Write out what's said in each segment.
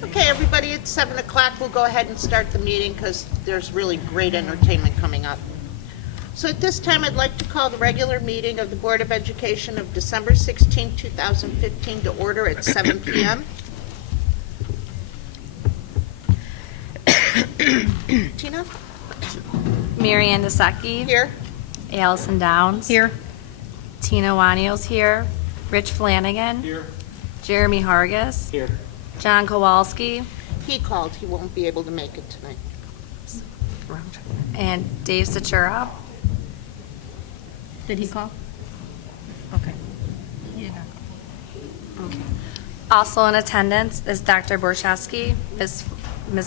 Okay, everybody, it's 7 o'clock. We'll go ahead and start the meeting because there's really great entertainment coming up. So at this time, I'd like to call the regular meeting of the Board of Education of December 16, 2015 to order at 7 p.m. Tina? Mary Ann Desecki. Here. Allison Downs. Here. Tina Waniel's here. Rich Flanagan. Here. Jeremy Hargis. Here. John Kowalski. He called. He won't be able to make it tonight. And Dave Satura. Did he call? Okay. He did not call. Okay. Also in attendance is Dr. Borchowski, Miss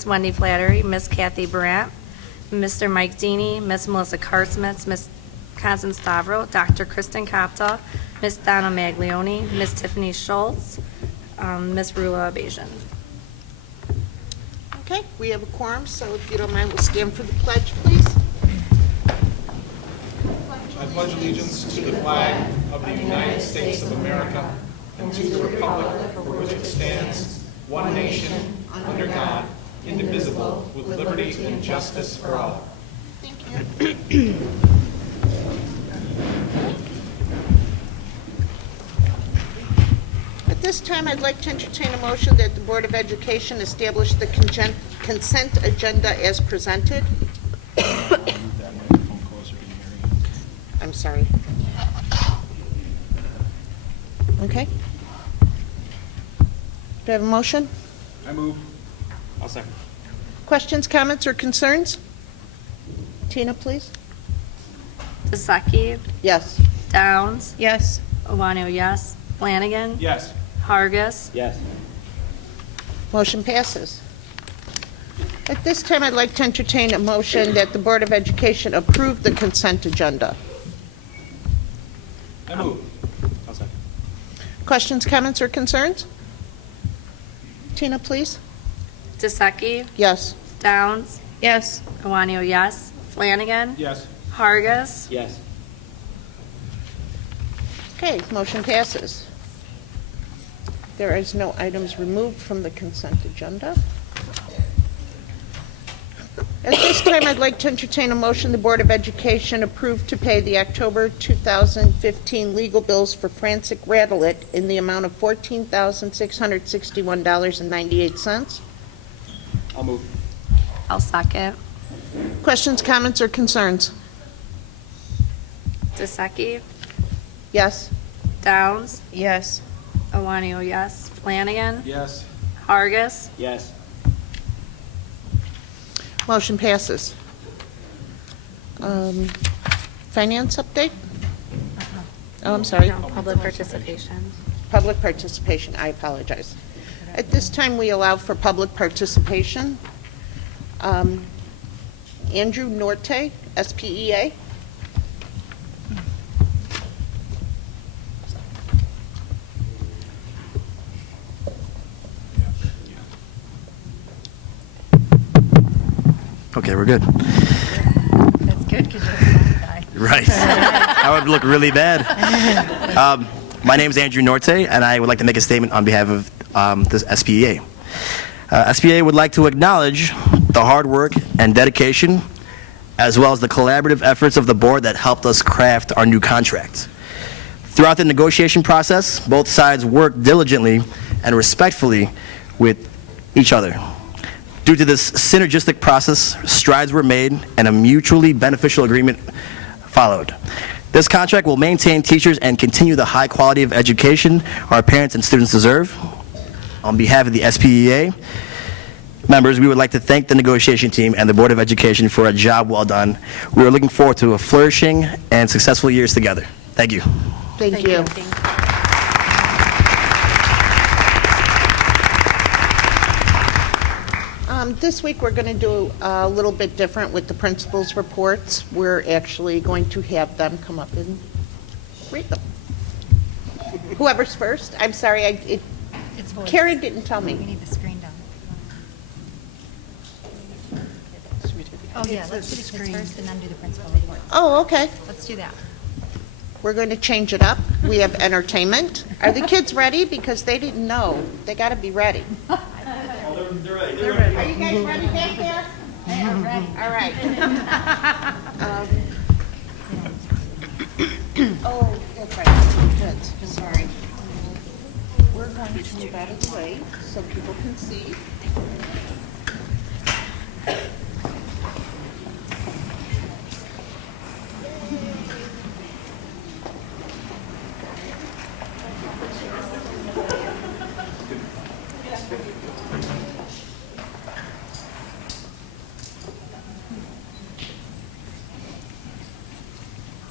Wendy Flattery, Miss Kathy Brandt, Mr. Mike Deeney, Miss Melissa Carsmith, Miss Constance Stavro, Dr. Kristen Kopta, Miss Donna Maglione, Miss Tiffany Schultz, Miss Rula Abajan. Okay, we have a quorum, so if you don't mind, we'll stand for the pledge, please. I pledge allegiance to the flag of the United States of America and to the republic for which it stands, one nation, under God, indivisible, with liberty and justice for all. Thank you. At this time, I'd like to entertain a motion that the Board of Education establish the consent agenda as presented. I'm sorry. Okay. Do I have a motion? I move. I'll second. Questions, comments, or concerns? Tina, please. Desecki. Yes. Downs. Yes. Owanio, yes. Flanagan. Yes. Hargis. Yes. Motion passes. At this time, I'd like to entertain a motion that the Board of Education approve the consent agenda. I move. I'll second. Questions, comments, or concerns? Tina, please. Desecki. Yes. Downs. Yes. Owanio, yes. Flanagan. Yes. Hargis. Yes. Okay, motion passes. There is no items removed from the consent agenda. At this time, I'd like to entertain a motion the Board of Education approve to pay the October 2015 legal bills for Francis Radelet in the amount of $14,661.98. I'll move. I'll second. Questions, comments, or concerns? Desecki. Yes. Downs. Yes. Owanio, yes. Flanagan. Yes. Hargis. Yes. Motion passes. Finance update? Oh, I'm sorry. No, public participation. Public participation, I apologize. At this time, we allow for public participation. Andrew Norte, SPEA. Okay, we're good. That's good because you're a sound guy. Right. That would look really bad. My name is Andrew Norte, and I would like to make a statement on behalf of this SPEA. SPEA would like to acknowledge the hard work and dedication, as well as the collaborative efforts of the board that helped us craft our new contract. Throughout the negotiation process, both sides worked diligently and respectfully with each other. Due to this synergistic process, strides were made and a mutually beneficial agreement followed. This contract will maintain teachers and continue the high quality of education our parents and students deserve. On behalf of the SPEA members, we would like to thank the negotiation team and the Board of Education for a job well done. We are looking forward to a flourishing and successful years together. Thank you. Thank you. This week, we're going to do a little bit different with the principals' reports. We're actually going to have them come up and read them. Whoever's first. I'm sorry, It's voice. Karen didn't tell We me. need the screen down. Oh, yeah, let's do the kids first and then do the principal report. Oh, okay. Let's do that. We're going to change it up. We have entertainment. Are the kids ready? Because they didn't know. They got to be ready. They're ready. Are you guys ready back there? Yeah, ready. All right. Oh, that's right. Good. Sorry. We're going to move out of the way so people can see.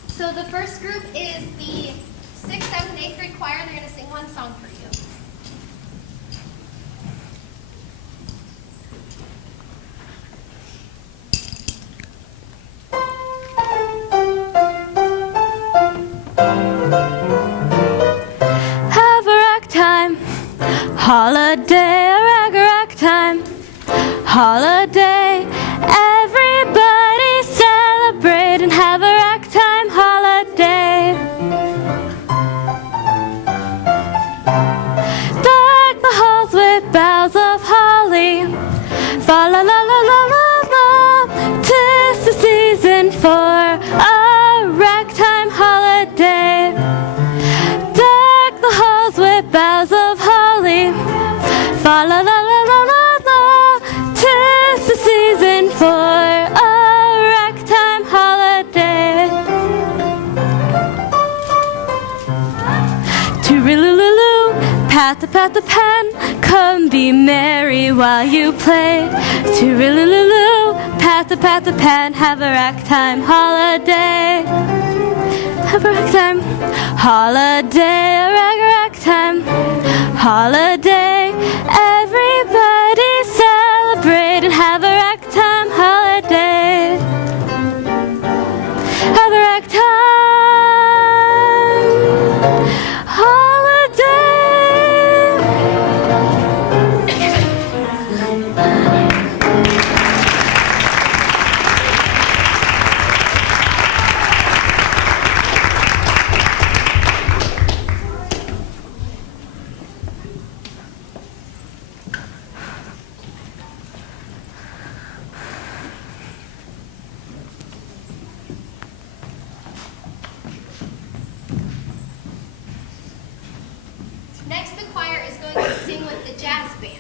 So the first group is the 6th, 7th, 8th grade choir. They're going to sing one song for you. Have a ragtime holiday, a ragtime holiday. Everybody celebrate and have a ragtime holiday. Deck the halls with boughs of holly. Fa la la la la la la. 'Tis the season for a ragtime holiday. Deck the halls with boughs of holly. Fa la la la la la la. 'Tis the season for a ragtime holiday. Tooraloo, pat the pen, come be merry while you play. Tooraloo, pat the pen, have a ragtime holiday. Have a ragtime holiday, a ragtime holiday. Everybody celebrate and have a ragtime holiday. Have a ragtime holiday. Next, the choir is going to sing with the jazz band.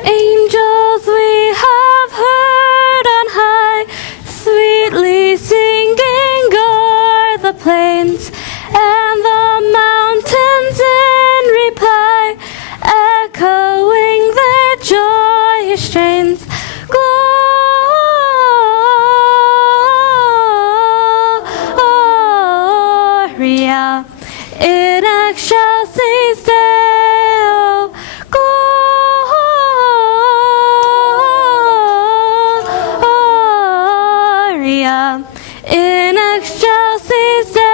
Angels we have heard on high, sweetly singing o'er the plains, and the mountains in reply, echoing their joyous strains. Gloria in excelsis Deo. Gloria in excelsis Deo.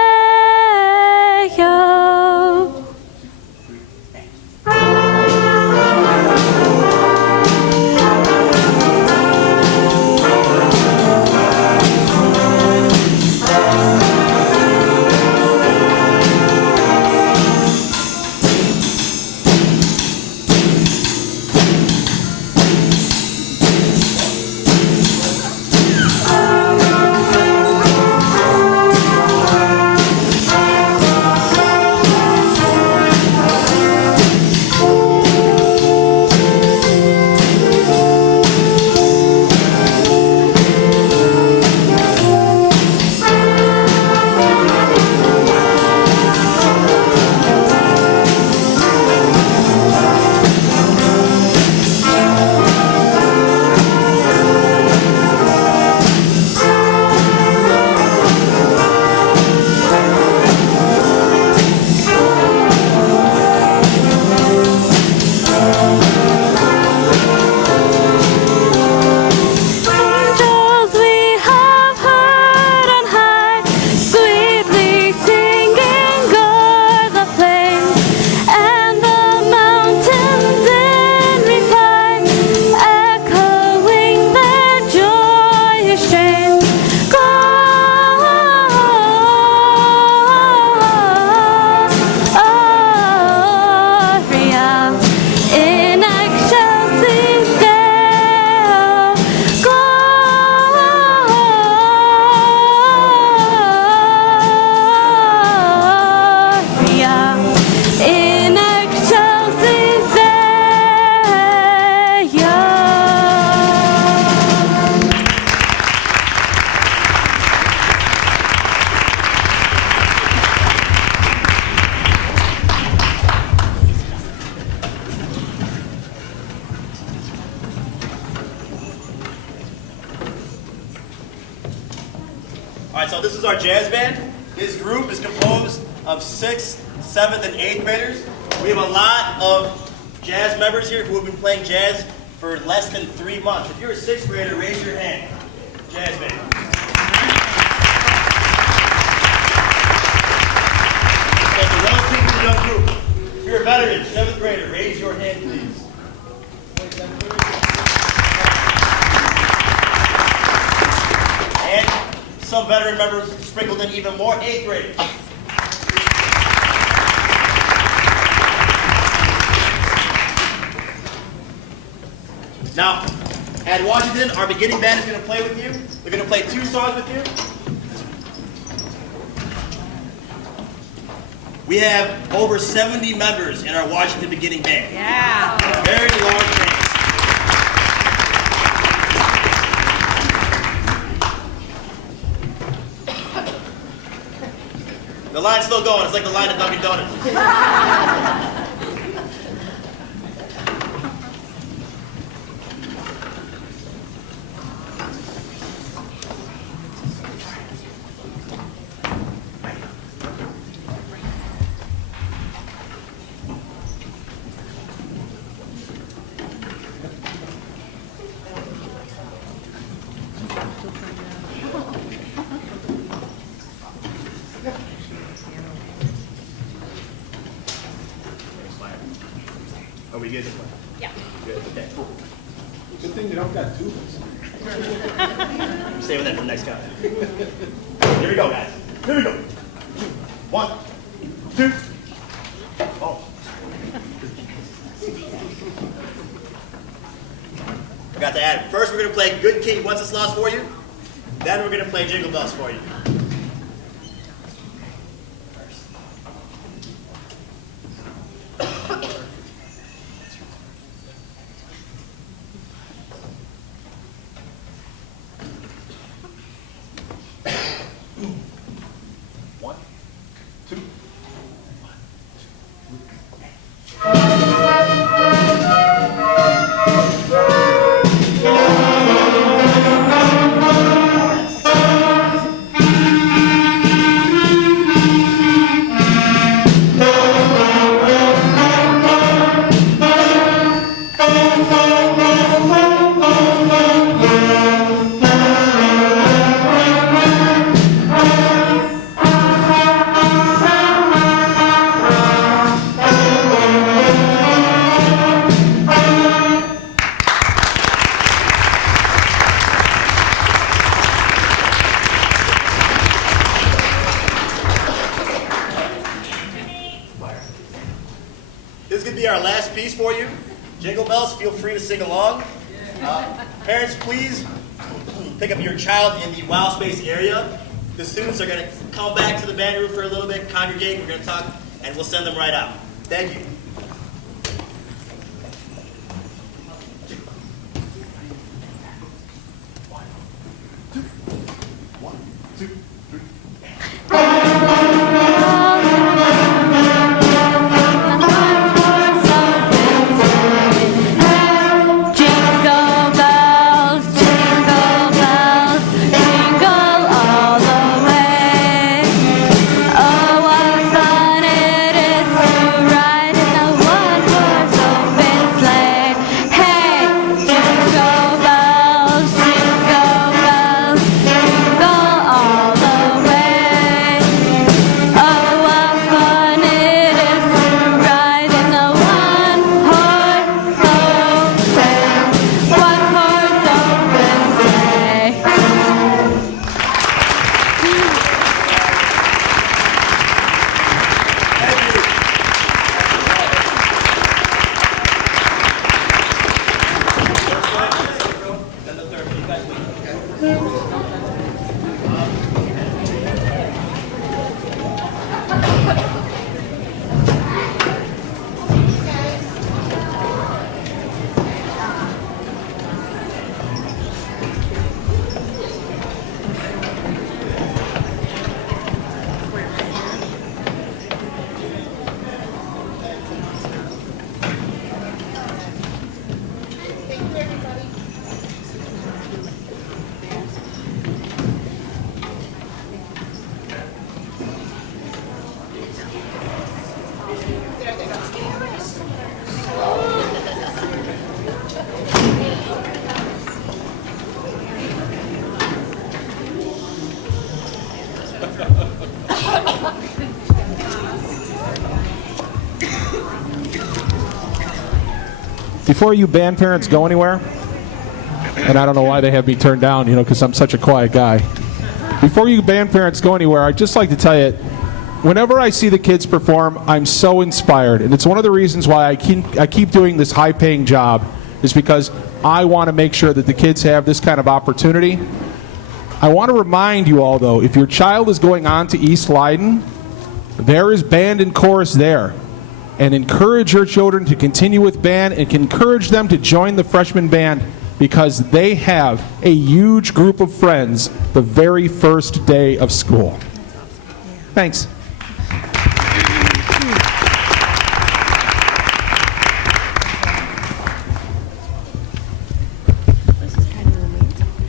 so this is our jazz band. This group is composed of 6th, 7th, and 8th graders. We have a lot of jazz members here who have been playing jazz for less than 3 months. If you're a 6th grader, raise your hand. Jazz band. That's a relatively young group. If you're a veteran, 7th grader, raise your hand, please. And some veteran members sprinkled in even more 8th graders. Now, at Washington, our beginning band is going to play with you. They're going to play 2 songs with you. We have over 70 members in our Washington beginning band. Yeah. Very large band. The line's still going. It's like the line at Dunkin' Donuts. Are we good? Yeah. Good. Okay. Good thing you don't got tubas. I'm saving that for the next guy. Here we go, guys. Here we go. 1, 2. Oh. Forgot to add. First, we're going to play Good King Wenceslas for you. Then we're going to play Jingle Bells for you. One, two. This is going to be our last piece for you. Jingle Bells, feel free to sing along. Parents, please pick up your child in the Wow Space area. The students are going to come back to the band room for a little bit, congregate, we're going to talk, and we'll send them right out. Thank you. One, two, three. Jingle bells, jingle all the way. Oh, what fun it is to ride in Before you band parents go anywhere, and I don't know why they have me turned down, because I'm such a quiet guy. Before you band parents go anywhere, I'd just like to tell you, whenever I see the kids perform, I'm so inspired. And it's one of the reasons why I keep doing this high-paying job, is because I want to make sure that the kids have this kind of opportunity. I want to remind you all, though, if your child is going on to East Leiden, there is band and chorus there. And encourage your children to continue with band and encourage them to join the freshman band, because they have a huge group of friends the very first day of school. Thanks.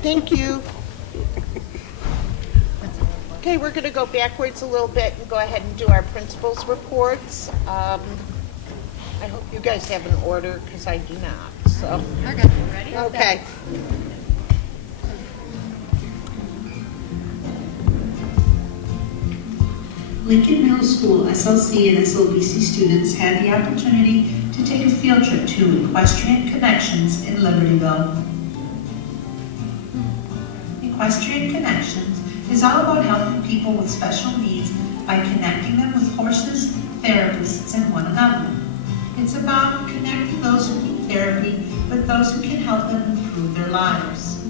Thank you. Okay, we're going to go backwards a little bit and go ahead and do our principals' reports. I hope you guys have an order, because I do not. So. We're good. Ready? Okay. Lincoln Middle School SLC and SLBC students had the opportunity to take a field trip to Equestrian Connections in Libertyville. Equestrian Connections is all about helping people with special needs by connecting them with horses, therapists, and one another. It's about connecting those who need therapy with those who can help them improve their lives.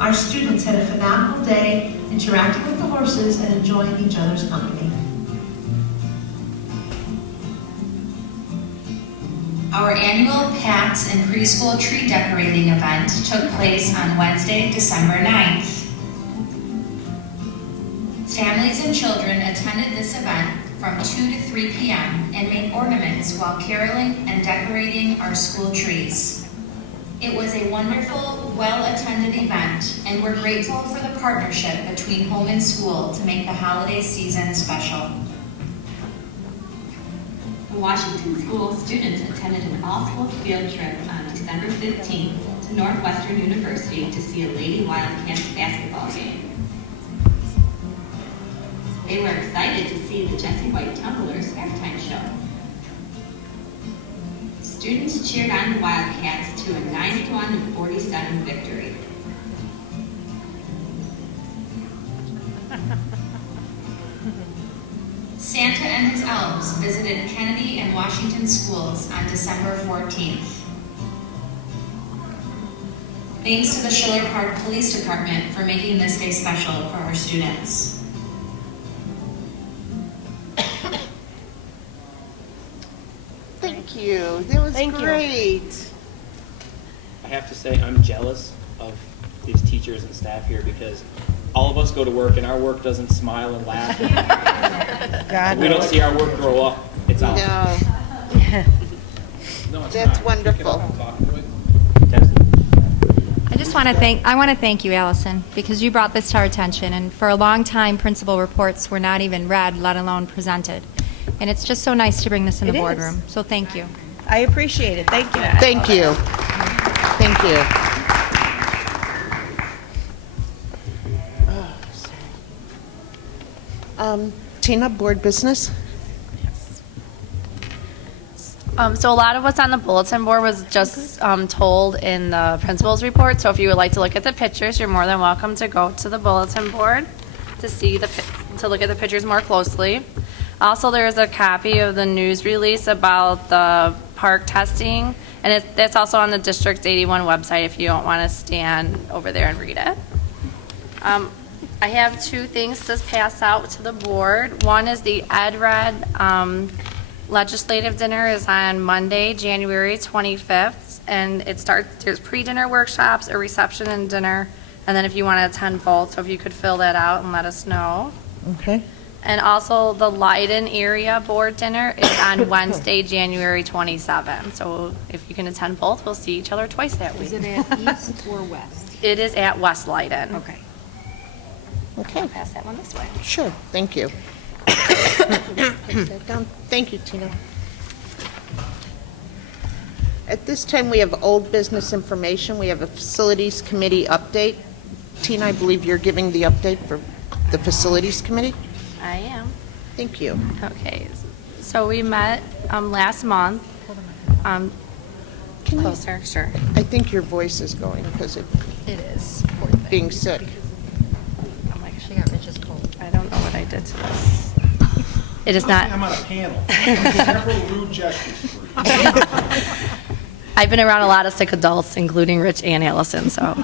Our students had a phenomenal day interacting with the horses and enjoying each other's company. Our annual PATS and preschool tree decorating event took place on Wednesday, December 9th. Families and children attended this event from 2 to 3 p.m. and made ornaments while caroling and decorating our school trees. It was a wonderful, well-attended event, and we're grateful for the partnership between home and school to make the holiday season special. The Washington School students attended an all-school field trip on December 15th to Northwestern University to see a Lady Wildcats basketball game. They were excited to see the Jesse White Tumblers halftime show. Students cheered on the Wildcats to a 91-47 victory. Santa and his elves visited Kennedy and Washington schools on December 14th. Thanks to the Schiller Park Police Department for making this day special for our students. Thank you. That was great. I have to say I'm jealous of these teachers and staff here, because all of us go to work and our work doesn't smile and laugh. God, We don't see our work grow up. It's awesome. No, No, it's that's not. wonderful. I want to thank you, Allison, because you brought this to our attention, and for a long time, principal reports were not even read, let alone presented. And it's just so nice to bring this in the boardroom, so thank you. I appreciate it. Thank you. Thank you. Thank you. Tina, board business? So a lot of what's on the bulletin board was just told in the principal's report. So if you would like to look at the pictures, you're more than welcome to go to the bulletin board to see to look at the pictures more closely. Also, there's a copy of the news release about the park testing, and that's also on the District 81 website if you don't want to stand over there and read it. I have two things to pass out to the board. One is the EdRed legislative dinner is on Monday, January 25th, and there's pre-dinner workshops, a reception and dinner, and then if you want to attend both, so if you could fill that out and let us know. Okay. And also the Leiden area board dinner is on Wednesday, January 27th. So if you can attend both, we'll see each other twice that week. Is it at East or West? It is at West Leiden. Okay. Okay. I'll pass that one this way. Sure, thank you. Pass that down. Thank you, Tina. At this time, we have old business information. We have a facilities committee update. Tina, I believe you're giving the update for the facilities committee? I am. Thank you. Okay. So we met last month. Closer, sure. I think your voice is going because of It is. being sick. Oh my gosh, She got Rich's cold. I don't know what I did to this. It is not. I'm on a panel. Several rude gestures for you. I've been around a lot of sick adults, including Rich and Allison, so.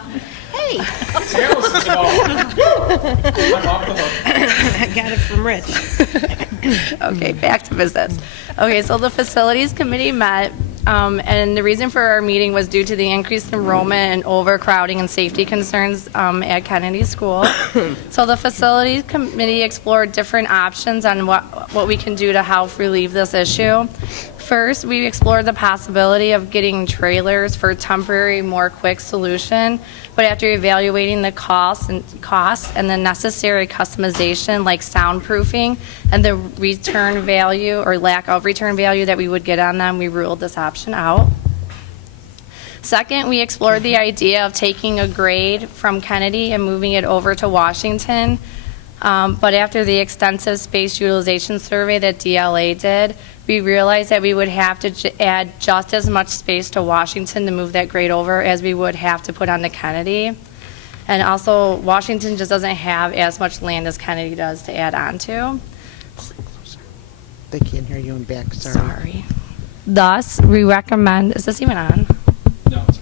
Hey, Allison's all, I'm off the hook. I got it from Rich. Okay, back to business. Okay, so the facilities committee met, and the reason for our meeting was due to the increased enrollment and overcrowding and safety concerns at Kennedy School. So the facilities committee explored different options on what we can do to help relieve this issue. First, we explored the possibility of getting trailers for a temporary, more quick solution, but after evaluating the costs and the necessary customization like soundproofing and the return value or lack of return value that we would get on them, we ruled this option out. Second, we explored the idea of taking a grade from Kennedy and moving it over to Washington. But after the extensive space utilization survey that DLA did, we realized that we would have to add just as much space to Washington to move that grade over as we would have to put on to Kennedy. And also, Washington just doesn't have as much land as Kennedy does to add on to. they can't hear you in back, sorry. Thus, we recommend, is this even on? No, it's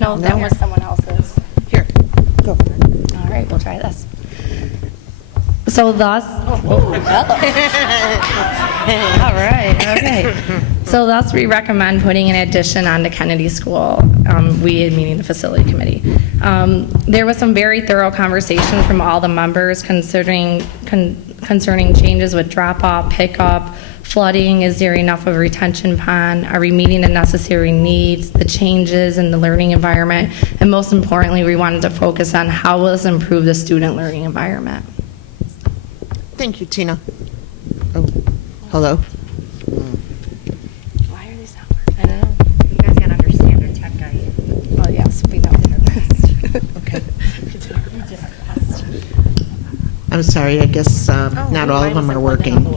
No, that was someone else's. Here, go. All right, we'll try this. So thus, all right, okay. So thus, we recommend putting an addition onto Kennedy School, we meaning the facility committee. There was some very thorough conversation from all the members concerning changes with drop-off, pickup, flooding, is there enough of a retention pond, are we meeting the necessary needs, the changes in the learning environment, and most importantly, we wanted to focus on how will this improve the student learning environment. Thank you, Tina. Oh, hello? Why are these not working? I don't know. You guys gotta understand our tech guy. Well, yes, we know. Okay. I'm sorry, I guess not all of them are working.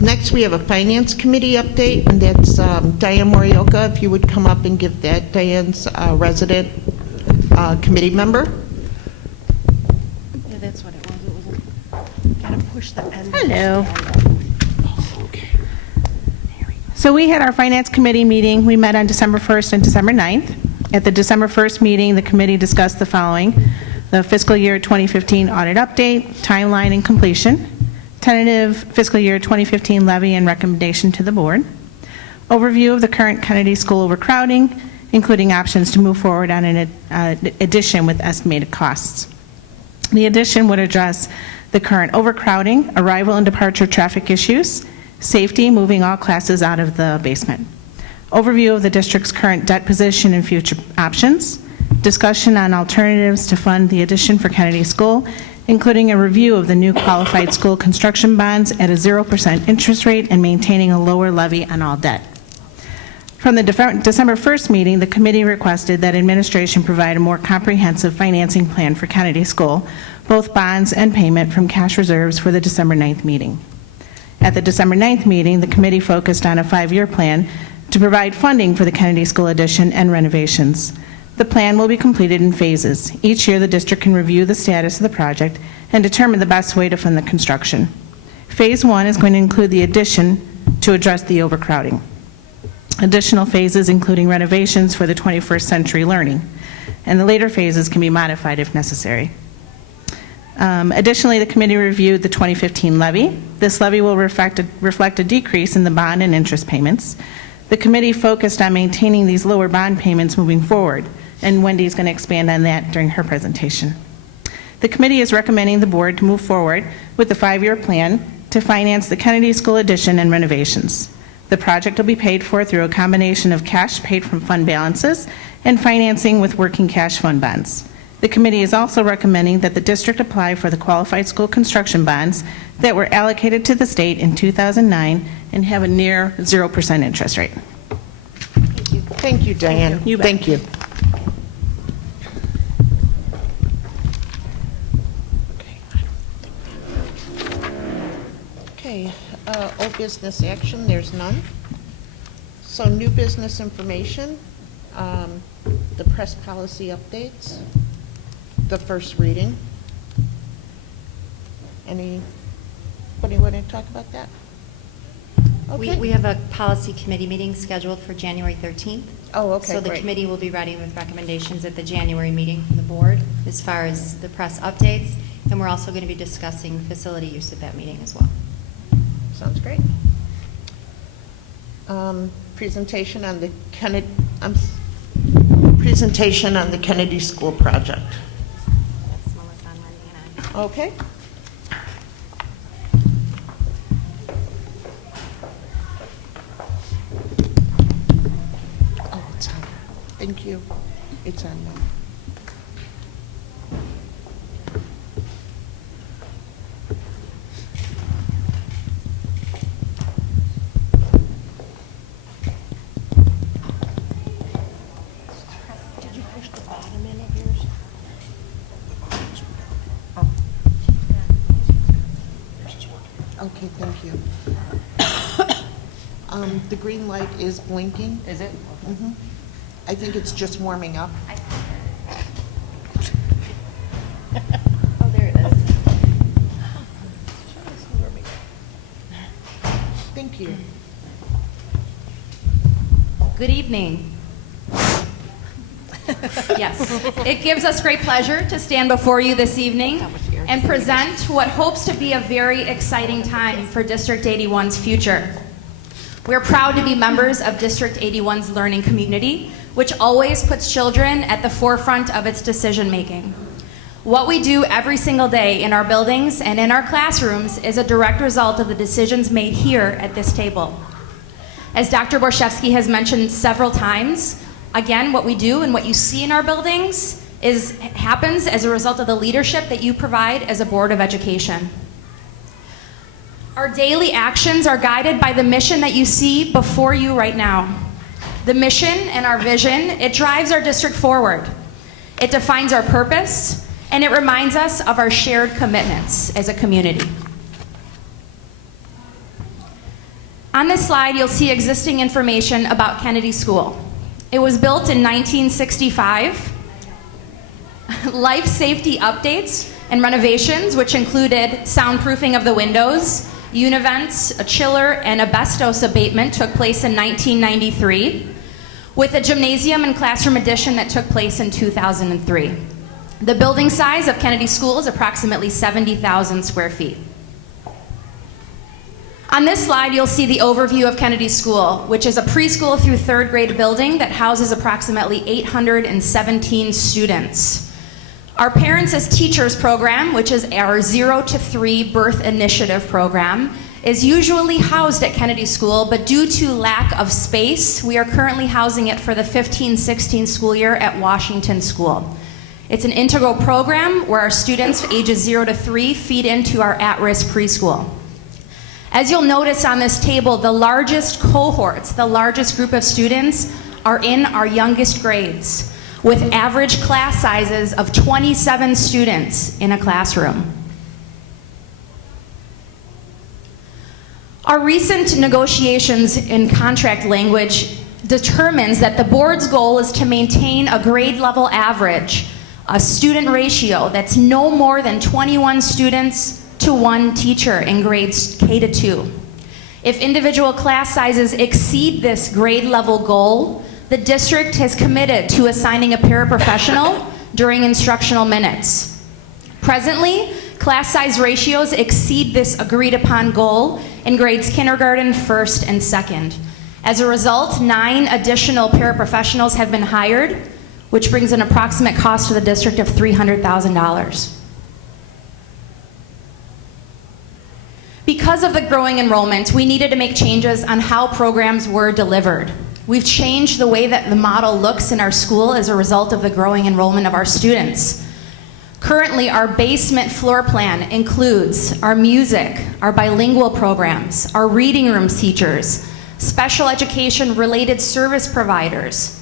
Next, we have a Finance Committee update, and that's Diane Morioka. If you would come up and give that, Diane's resident committee member. Yeah, that's what it was. It was gotta push the end. Hello. So we had our Finance Committee meeting. We met on December 1st and December 9th. At the December 1st meeting, the committee discussed the following: the fiscal year 2015 audit update, timeline and completion, tentative fiscal year 2015 levy and recommendation to the board, overview of the current Kennedy School overcrowding, including options to move forward on an addition with estimated costs. The addition would address the current overcrowding, arrival and departure traffic issues, safety, moving all classes out of the basement, overview of the district's current debt position and future options, discussion on alternatives to fund the addition for Kennedy School, including a review of the new qualified school construction bonds at a 0% interest rate and maintaining a lower levy on all debt. From the December 1st meeting, the committee requested that administration provide a more comprehensive financing plan for Kennedy School, both bonds and payment from cash reserves for the December 9th meeting. At the December 9th meeting, the committee focused on a 5-year plan to provide funding for the Kennedy School addition and renovations. The plan will be completed in phases. Each year, the district can review the status of the project and determine the best way to fund the construction. Phase 1 is going to include the addition to address the overcrowding. Additional phases including renovations for the 21st century learning, and the later phases can be modified if necessary. Additionally, the committee reviewed the 2015 levy. This levy will reflect a decrease in the bond and interest payments. The committee focused on maintaining these lower bond payments moving forward, and Wendy's going to expand on that during her presentation. The committee is recommending the board to move forward with the 5-year plan to finance the Kennedy School addition and renovations. The project will be paid for through a combination of cash paid from fund balances and financing with working cash fund bonds. The committee is also recommending that the district apply for the qualified school construction bonds that were allocated to the state in 2009 and have a near 0% interest rate. Thank you, Diane. Thank you. business action, there's none. So new business information, the press policy updates, the first reading. Anybody want to talk about that? Okay. We have a policy committee meeting scheduled for January 13th. Oh, okay, So the great. committee will be ready with recommendations at the January meeting from the board as far as the press updates. And we're also going to be discussing facility use at that meeting as well. Sounds great. Presentation on the Kennedy, presentation on the Kennedy School project. That's Melissa and Wendy and I. Okay. Oh, it's on. Thank you. It's on now. Did you push the bottom in of yours? Okay, thank you. The green light is blinking. Is it? Mhm. I think it's just warming up. Oh, there it is. Thank you. Good evening. Yes, it gives us great pleasure to stand before you this evening and present what hopes to be a very exciting time for District 81's future. We're proud to be members of District 81's learning community, which always puts children at the forefront of its decision-making. What we do every single day in our buildings and in our classrooms is a direct result of the decisions made here at this table. As Dr. Borshevsky has mentioned several times, again, what we do and what you see in our buildings happens as a result of the leadership that you provide as a Board of Education. Our daily actions are guided by the mission that you see before you right now. The mission and our vision, it drives our district forward. It defines our purpose, and it reminds us of our shared commitments as a community. On this slide, you'll see existing information about Kennedy School. It was built in 1965. Life safety updates and renovations, which included soundproofing of the windows, univents, a chiller, and asbestos abatement took place in 1993, with a gymnasium and classroom addition that took place in 2003. The building size of Kennedy School is approximately 70,000 square feet. On this slide, you'll see the overview of Kennedy School, which is a preschool through third grade building that houses approximately 817 students. Our Parents as Teachers program, which is our 0 to 3 birth initiative program, is usually housed at Kennedy School, but due to lack of space, we are currently housing it for the 15-16 school year at Washington School. It's an integral program where our students ages 0 to 3 feed into our at-risk preschool. As you'll notice on this table, the largest cohorts, the largest group of students, are in our youngest grades, with average class sizes of 27 students in a classroom. Our recent negotiations in contract language determines that the board's goal is to maintain a grade level average, a student ratio that's no more than 21 students to 1 teacher in grades K to 2. If individual class sizes exceed this grade level goal, the district has committed to assigning a paraprofessional during instructional minutes. Presently, class size ratios exceed this agreed upon goal in grades kindergarten, first, and second. As a result, 9 additional paraprofessionals have been hired, which brings an approximate cost to the district of $300,000. Because of the growing enrollment, we needed to make changes on how programs were delivered. We've changed the way that the model looks in our school as a result of the growing enrollment of our students. Currently, our basement floor plan includes our music, our bilingual programs, our reading room teachers, special education related service providers.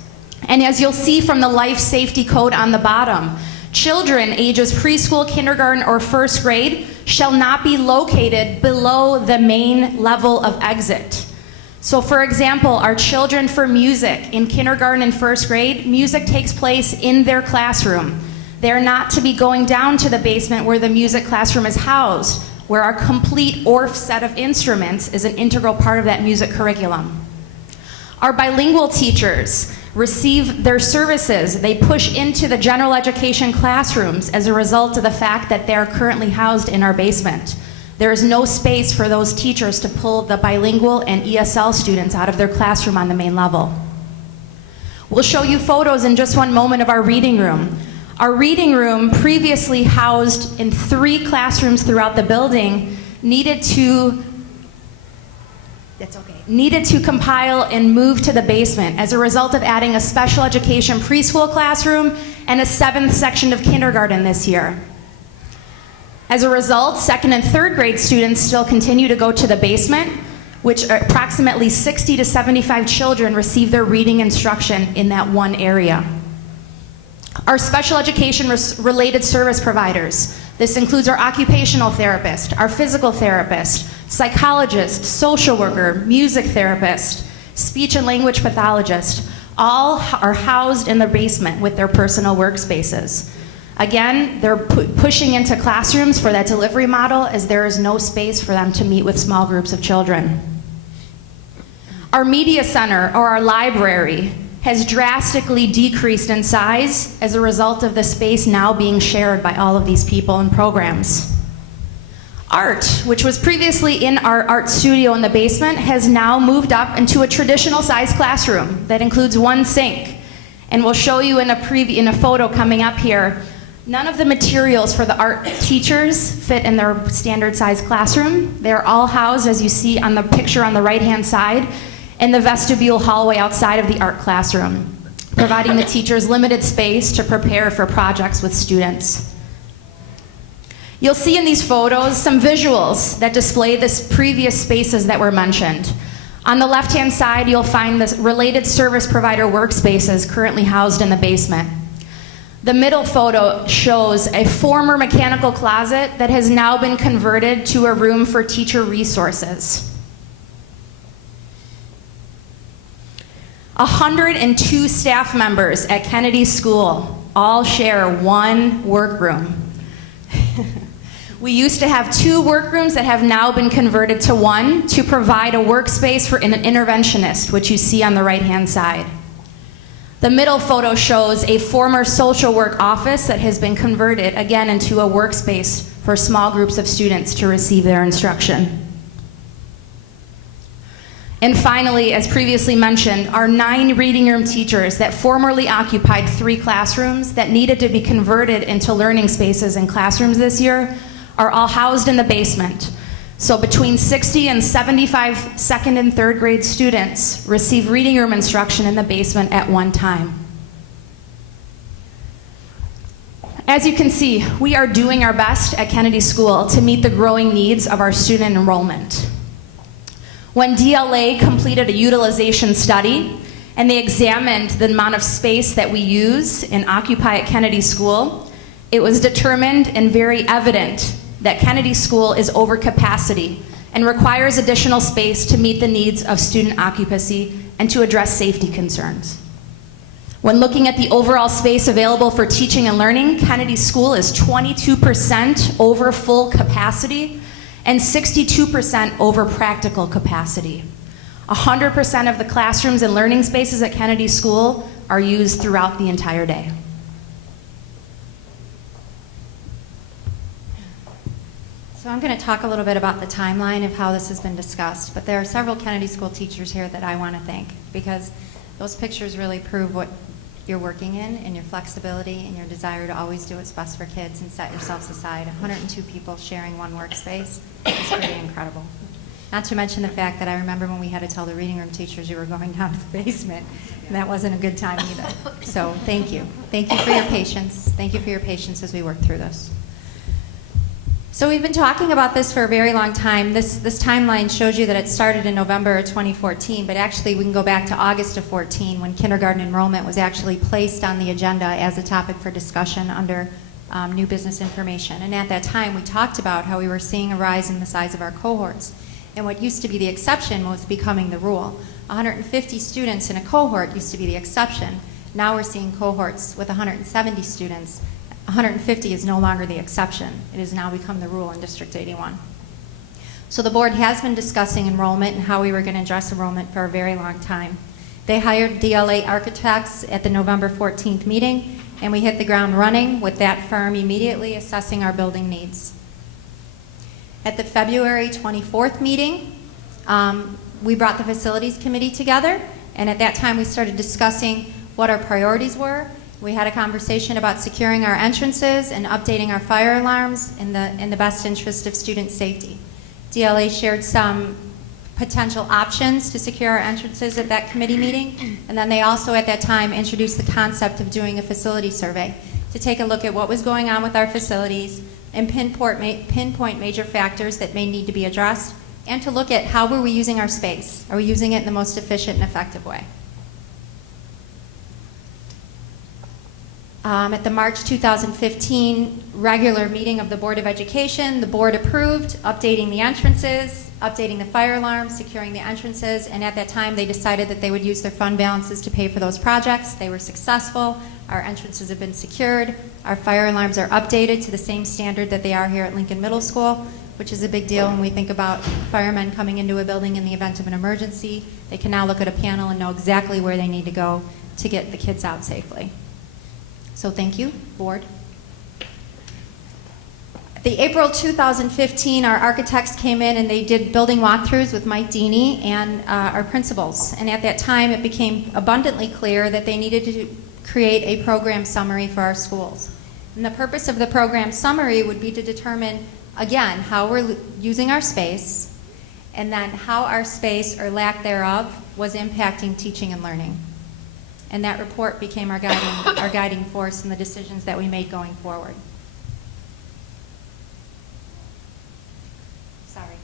And as you'll see from the life safety code on the bottom, Children ages preschool, kindergarten, or first grade shall not be located below the main level of exit. So for example, our children for music in kindergarten and first grade, music takes place in their classroom. They're not to be going down to the basement where the music classroom is housed, where our complete ORF set of instruments is an integral part of that music curriculum. Our bilingual teachers receive their services. They push into the general education classrooms as a result of the fact that they're currently housed in our basement. There is no space for those teachers to pull the bilingual and ESL students out of their classroom on the main level. We'll show you photos in just one moment of our reading room. Our reading room, previously housed in 3 classrooms throughout the building, needed to compile and move to the basement as a result of adding a special education preschool classroom and a 7th section of kindergarten this year. As a result, 2nd and 3rd grade students still continue to go to the basement, which approximately 60 to 75 children receive their reading instruction in that one area. Our special education related service providers. This includes our occupational therapist, our physical therapist, psychologist, social worker, music therapist, speech and language pathologist. All are housed in the basement with their personal workspaces. Again, they're pushing into classrooms for that delivery model as there is no space for them to meet with small groups of children. Our media center, or our library, has drastically decreased in size as a result of the space now being shared by all of these people and programs. Art, which was previously in our art studio in the basement, has now moved up into a traditional size classroom that includes 1 sink. And we'll show you in a photo coming up here, none of the materials for the art teachers fit in their standard size classroom. They're all housed, as you see on the picture on the right-hand side, in the vestibule hallway outside of the art classroom, providing the teachers limited space to prepare for projects with students. You'll see in these photos some visuals that display the previous spaces that were mentioned. On the left-hand side, you'll find the related service provider workspaces currently housed in the basement. The middle photo shows a former mechanical closet that has now been converted to a room for teacher resources. 102 staff members at Kennedy School all share 1 workroom. We used to have 2 workrooms that have now been converted to 1 to provide a workspace for an interventionist, which you see on the right-hand side. The middle photo shows a former social work office that has been converted, again, into a workspace for small groups of students to receive their instruction. And finally, as previously mentioned, our 9 reading room teachers that formerly occupied 3 classrooms that needed to be converted into learning spaces in classrooms this year are all housed in the basement. So between 60 and 75 2nd and 3rd grade students receive reading room instruction in the basement at one time. As you can see, we are doing our best at Kennedy School to meet the growing needs of our student enrollment. When DLA completed a utilization study and they examined the amount of space that we use and occupy at Kennedy School, it was determined and very evident that Kennedy School is over capacity and requires additional space to meet the needs of student occupancy and to address safety concerns. When looking at the overall space available for teaching and learning, Kennedy School is 22% over full capacity and 62% over practical capacity. 100% of the classrooms and learning spaces at Kennedy School are used throughout the entire day. So I'm going to talk a little bit about the timeline of how this has been discussed, but there are several Kennedy School teachers here that I want to thank because those pictures really prove what you're working in and your flexibility and your desire to always do what's best for kids and set yourselves aside. 102 people sharing 1 workspace is pretty incredible. Not to mention the fact that I remember when we had to tell the reading room teachers you were going down to the basement, and that wasn't a good time either. So thank you. Thank you for your patience. Thank you for your patience as we work through this. So we've been talking about this for a very long time. This timeline shows you that it started in November of 2014, but actually we can go back to August of 14 when kindergarten enrollment was actually placed on the agenda as a topic for discussion under new business information. And at that time, we talked about how we were seeing a rise in the size of our cohorts. And what used to be the exception was becoming the rule. 150 students in a cohort used to be the exception. Now we're seeing cohorts with 170 students. 150 is no longer the exception. It has now become the rule in District 81. So the board has been discussing enrollment and how we were going to address enrollment for a very long time. They hired DLA architects at the November 14th meeting, and we hit the ground running with that firm immediately assessing our building needs. At the February 24th meeting, we brought the facilities committee together, and at that time we started discussing what our priorities were. We had a conversation about securing our entrances and updating our fire alarms in the best interest of student safety. DLA shared some potential options to secure our entrances at that committee meeting, and then they also at that time introduced the concept of doing a facility survey to take a look at what was going on with our facilities and pinpoint major factors that may need to be addressed, and to look at how were we using our space. Are we using it in the most efficient and effective way? At the March 2015 regular meeting of the Board of Education, the board approved updating the entrances, updating the fire alarms, securing the entrances, and at that time they decided that they would use their fund balances to pay for those projects. They were successful. Our entrances have been secured. Our fire alarms are updated to the same standard that they are here at Lincoln Middle School, which is a big deal when we think about firemen coming into a building in the event of an emergency. They can now look at a panel and know exactly where they need to go to get the kids out safely. So thank you, board. The April 2015, our architects came in and they did building walkthroughs with Mike Deeney and our principals. And at that time, it became abundantly clear that they needed to create a program summary for our schools. And the purpose of the program summary would be to determine, again, how we're using our space, and then how our space or lack thereof was impacting teaching and learning. And that report became our guiding force in the decisions that we made going forward. Sorry.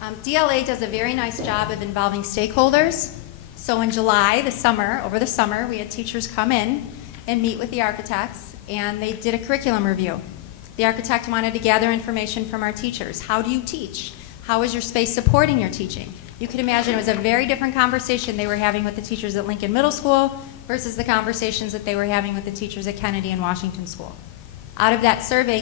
DLA does a very nice job of involving stakeholders. So in July, over the summer, we had teachers come in and meet with the architects, and they did a curriculum review. The architect wanted to gather information from our teachers. How do you teach? How is your space supporting your teaching? You could imagine it was a very different conversation they were having with the teachers at Lincoln Middle School versus the conversations that they were having with the teachers at Kennedy and Washington School. Out of that survey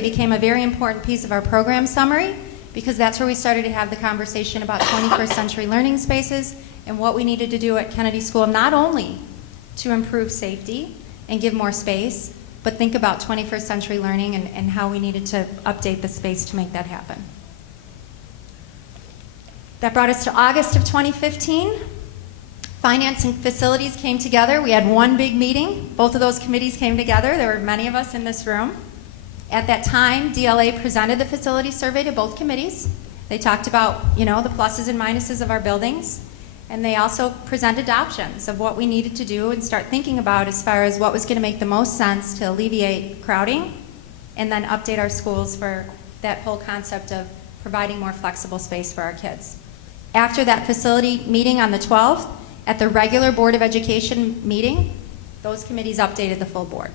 became a very important piece of our program summary, because that's where we started to have the conversation about 21st century learning spaces and what we needed to do at Kennedy School, not only to improve safety and give more space, but think about 21st century learning and how we needed to update the space to make that happen. That brought us to August of 2015. Finance and facilities came together. We had one big meeting. Both of those committees came together. There were many of us in this room. At that time, DLA presented the facility survey to both committees. They talked about, the pluses and minuses of our buildings. And they also presented options of what we needed to do and start thinking about as far as what was going to make the most sense to alleviate crowding and then update our schools for that whole concept of providing more flexible space for our kids. After that facility meeting on the 12th, at the regular Board of Education meeting, those committees updated the full board.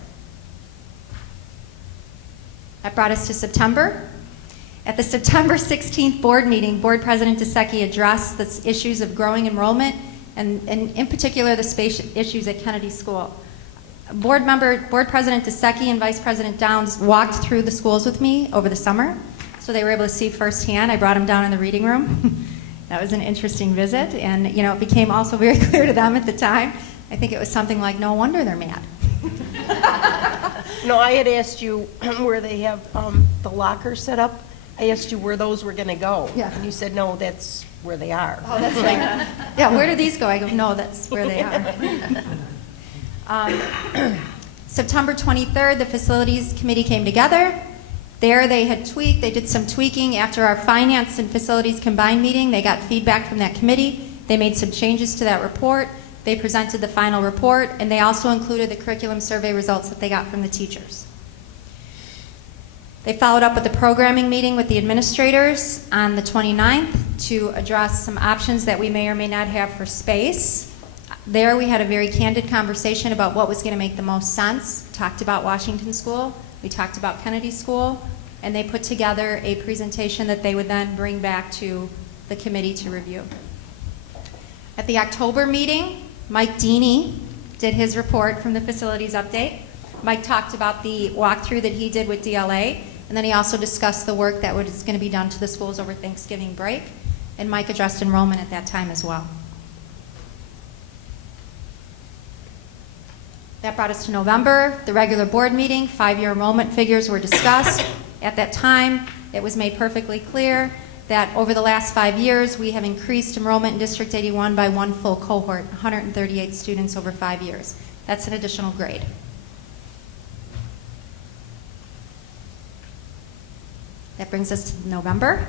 That brought us to September. At the September 16th board meeting, Board President DeSecchi addressed the issues of growing enrollment and in particular the space issues at Kennedy School. Board President DeSecchi and Vice President Downs walked through the schools with me over the summer, so they were able to see firsthand. I brought them down in the reading room. That was an interesting visit, and it became also very clear to them at the time. I think it was something like, no wonder they're mad. No, I had asked you where they have the lockers set up. I asked you where those were going to go. Yeah. And you said, no, that's where they are. Oh, that's right. Yeah, where do these go? I go, no, that's where they are. September 23rd, the facilities committee came together. There they did some tweaking after our finance and facilities combined meeting. They got feedback from that committee. They made some changes to that report. They presented the final report, and they also included the curriculum survey results that they got from the teachers. They followed up with the programming meeting with the administrators on the 29th to address some options that we may or may not have for space. There we had a very candid conversation about what was going to make the most sense. Talked about Washington School, we talked about Kennedy School, and they put together a presentation that they would then bring back to the committee to review. At the October meeting, Mike Deeney did his report from the facilities update. Mike talked about the walkthrough that he did with DLA, and then he also discussed the work that was going to be done to the schools over Thanksgiving break, and Mike addressed enrollment at that time as well. That brought us to November, the regular board meeting. 5-year enrollment figures were discussed. At that time, it was made perfectly clear that over the last 5 years, we have increased enrollment in District 81 by 1 full cohort, 138 students over 5 years. That's an additional grade. That brings us to November.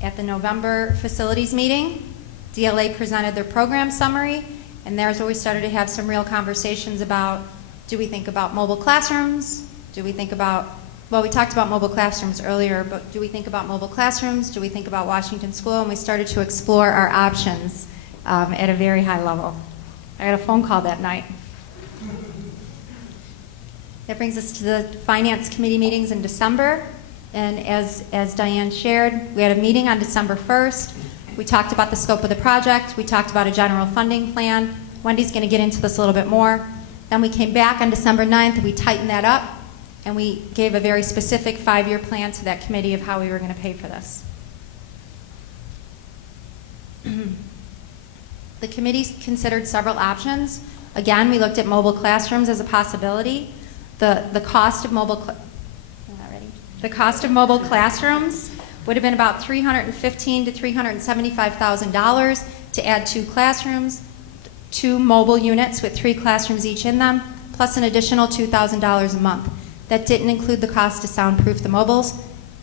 At the November facilities meeting, DLA presented their program summary, and there's where we started to have some real conversations about, do we think about mobile classrooms? Do we think about, well, we talked about mobile classrooms earlier, but do we think about mobile classrooms? Do we think about Washington School? And we started to explore our options at a very high level. I got a phone call that night. That brings us to the Finance Committee meetings in December. And as Diane shared, we had a meeting on December 1st. We talked about the scope of the project. We talked about a general funding plan. Wendy's going to get into this a little bit more. Then we came back on December 9th, and we tightened that up, and we gave a very specific 5-year plan to that committee of how we were going to pay for this. The committee considered several options. Again, we looked at mobile classrooms as a possibility. The cost of mobile classrooms would have been about $315,000 to $375,000 to add 2 classrooms, 2 mobile units with 3 classrooms each in them, plus an additional $2,000 a month. That didn't include the cost to soundproof the mobiles,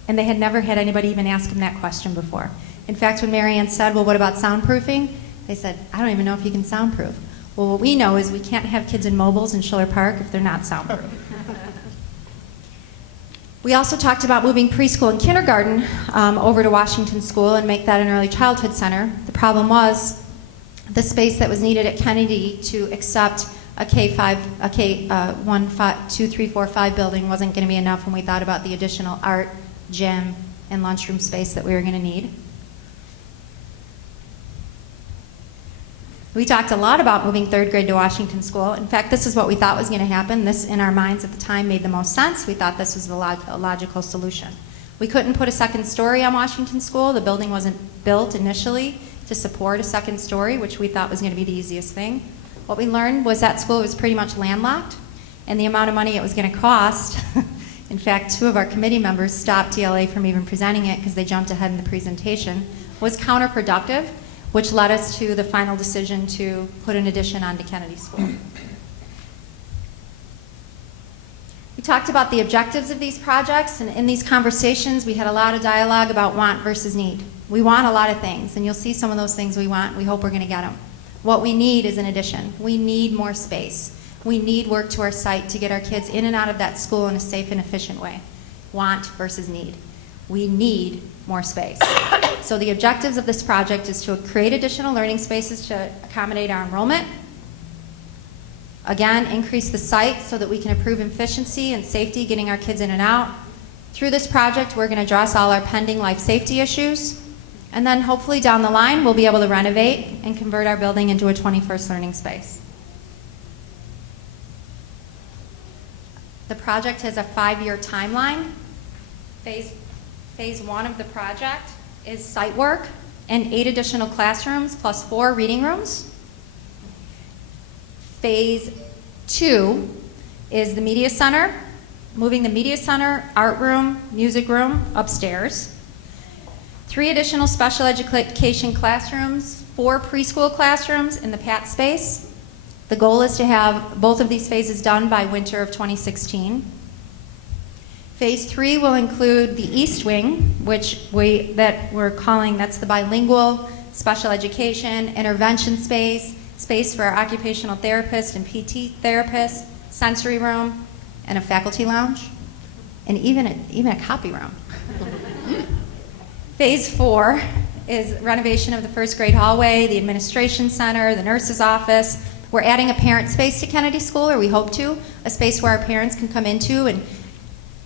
and they had never had anybody even ask them that question before. In fact, when Marianne said, well, what about soundproofing? They said, I don't even know if you can soundproof. Well, what we know is we can't have kids in mobiles in Schiller Park if they're not soundproof. We also talked about moving preschool and kindergarten over to Washington School and make that an early childhood center. The problem was the space that was needed at Kennedy to accept a K-5, a K-1, 2, 3, 4, 5 building wasn't going to be enough when we thought about the additional art, gym, and lunchroom space that we were going to need. We talked a lot about moving 3rd grade to Washington School. In fact, this is what we thought was going to happen. This, in our minds at the time, made the most sense. We thought this was a logical solution. We couldn't put a 2nd story on Washington School. The building wasn't built initially to support a 2nd story, which we thought was going to be the easiest thing. What we learned was that school was pretty much landlocked, and the amount of money it was going to cost, in fact, 2 of our committee members stopped DLA from even presenting it because they jumped ahead in the presentation, was counterproductive, which led us to the final decision to put an addition onto Kennedy School. We talked about the objectives of these projects, and in these conversations, we had a lot of dialogue about want versus need. We want a lot of things, and you'll see some of those things we want. We hope we're going to get them. What we need is an addition. We need more space. We need work to our site to get our kids in and out of that school in a safe and efficient way. Want versus need. We need more space. So the objectives of this project is to create additional learning spaces to accommodate our enrollment. Again, increase the site so that we can improve efficiency and safety, getting our kids in and out. Through this project, we're going to address all our pending life safety issues. And then hopefully down the line, we'll be able to renovate and convert our building into a 21st learning space. The project has a 5-year timeline. Phase 1 of the project is site work and 8 additional classrooms plus 4 reading rooms. Phase 2 is the media center, moving the media center, art room, music room upstairs. 3 additional special education classrooms, 4 preschool classrooms in the PAT space. The goal is to have both of these phases done by winter of 2016. Phase 3 will include the East Wing, that we're calling, that's the bilingual special education, intervention space for our occupational therapists and PT therapists, sensory room, and a faculty lounge. and even a copy room. Phase 4 is renovation of the first grade hallway, the administration center, the nurse's office. We're adding a parent space to Kennedy School, or we hope to, a space where our parents can come into and,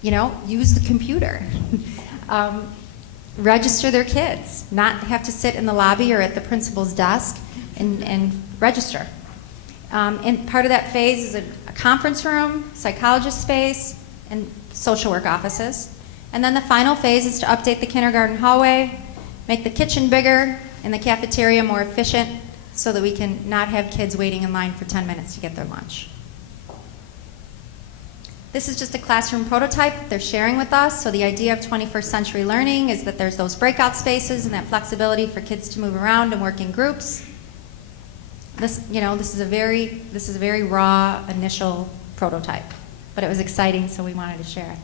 use the computer. Register their kids, not have to sit in the lobby or at the principal's desk and register. And part of that phase is a conference room, psychologist space, and social work offices. And then the final phase is to update the kindergarten hallway, make the kitchen bigger and the cafeteria more efficient so that we can not have kids waiting in line for 10 minutes to get their lunch. This is just a classroom prototype that they're sharing with us. So the idea of 21st century learning is that there's those breakout spaces and that flexibility for kids to move around and work in groups. This is a very raw initial prototype, but it was exciting, so we wanted to share it.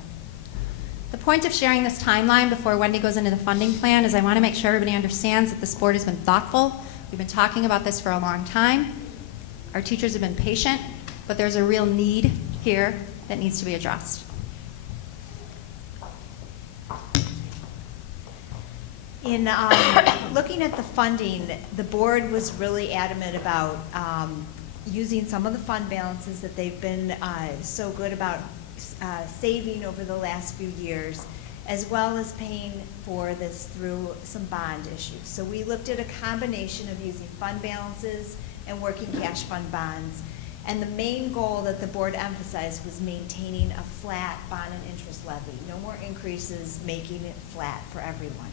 The point of sharing this timeline before Wendy goes into the funding plan is I want to make sure everybody understands that this board has been thoughtful. We've been talking about this for a long time. Our teachers have been patient, but there's a real need here that needs to be addressed. In looking at the funding, the board was really adamant about using some of the fund balances that they've been so good about saving over the last few years, as well as paying for this through some bond issues. So we looked at a combination of using fund balances and working cash fund bonds. And the main goal that the board emphasized was maintaining a flat bond and interest levy. No more increases, making it flat for everyone.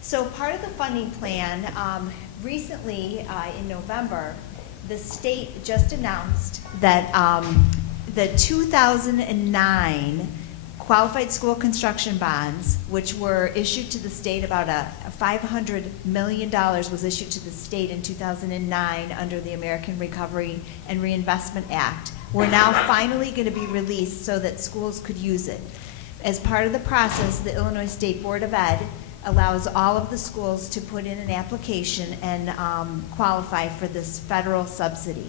So part of the funding plan, recently in November, the state just announced that the 2009 qualified school construction bonds, which were issued to the state, about a $500 million was issued to the state in 2009 under the American Recovery and Reinvestment Act, were now finally going to be released so that schools could use it. As part of the process, the Illinois State Board of Ed allows all of the schools to put in an application and qualify for this federal subsidy.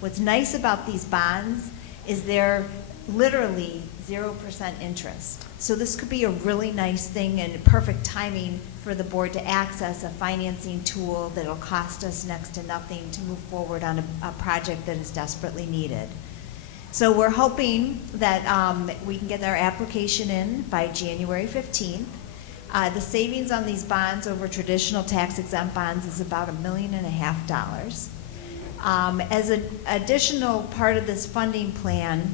What's nice about these bonds is they're literally 0% interest. So this could be a really nice thing and perfect timing for the board to access a financing tool that'll cost us next to nothing to move forward on a project that is desperately needed. So we're hoping that we can get our application in by January 15th. The savings on these bonds over traditional tax-exempt bonds is about $1.5 million. As an additional part of this funding plan,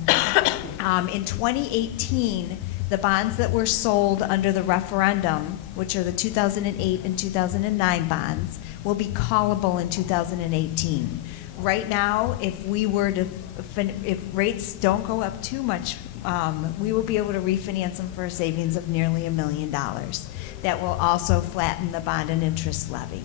in 2018, the bonds that were sold under the referendum, which are the 2008 and 2009 bonds, will be callable in 2018. Right now, if rates don't go up too much, we will be able to refinance them for a savings of nearly $1 million. That will also flatten the bond and interest levy.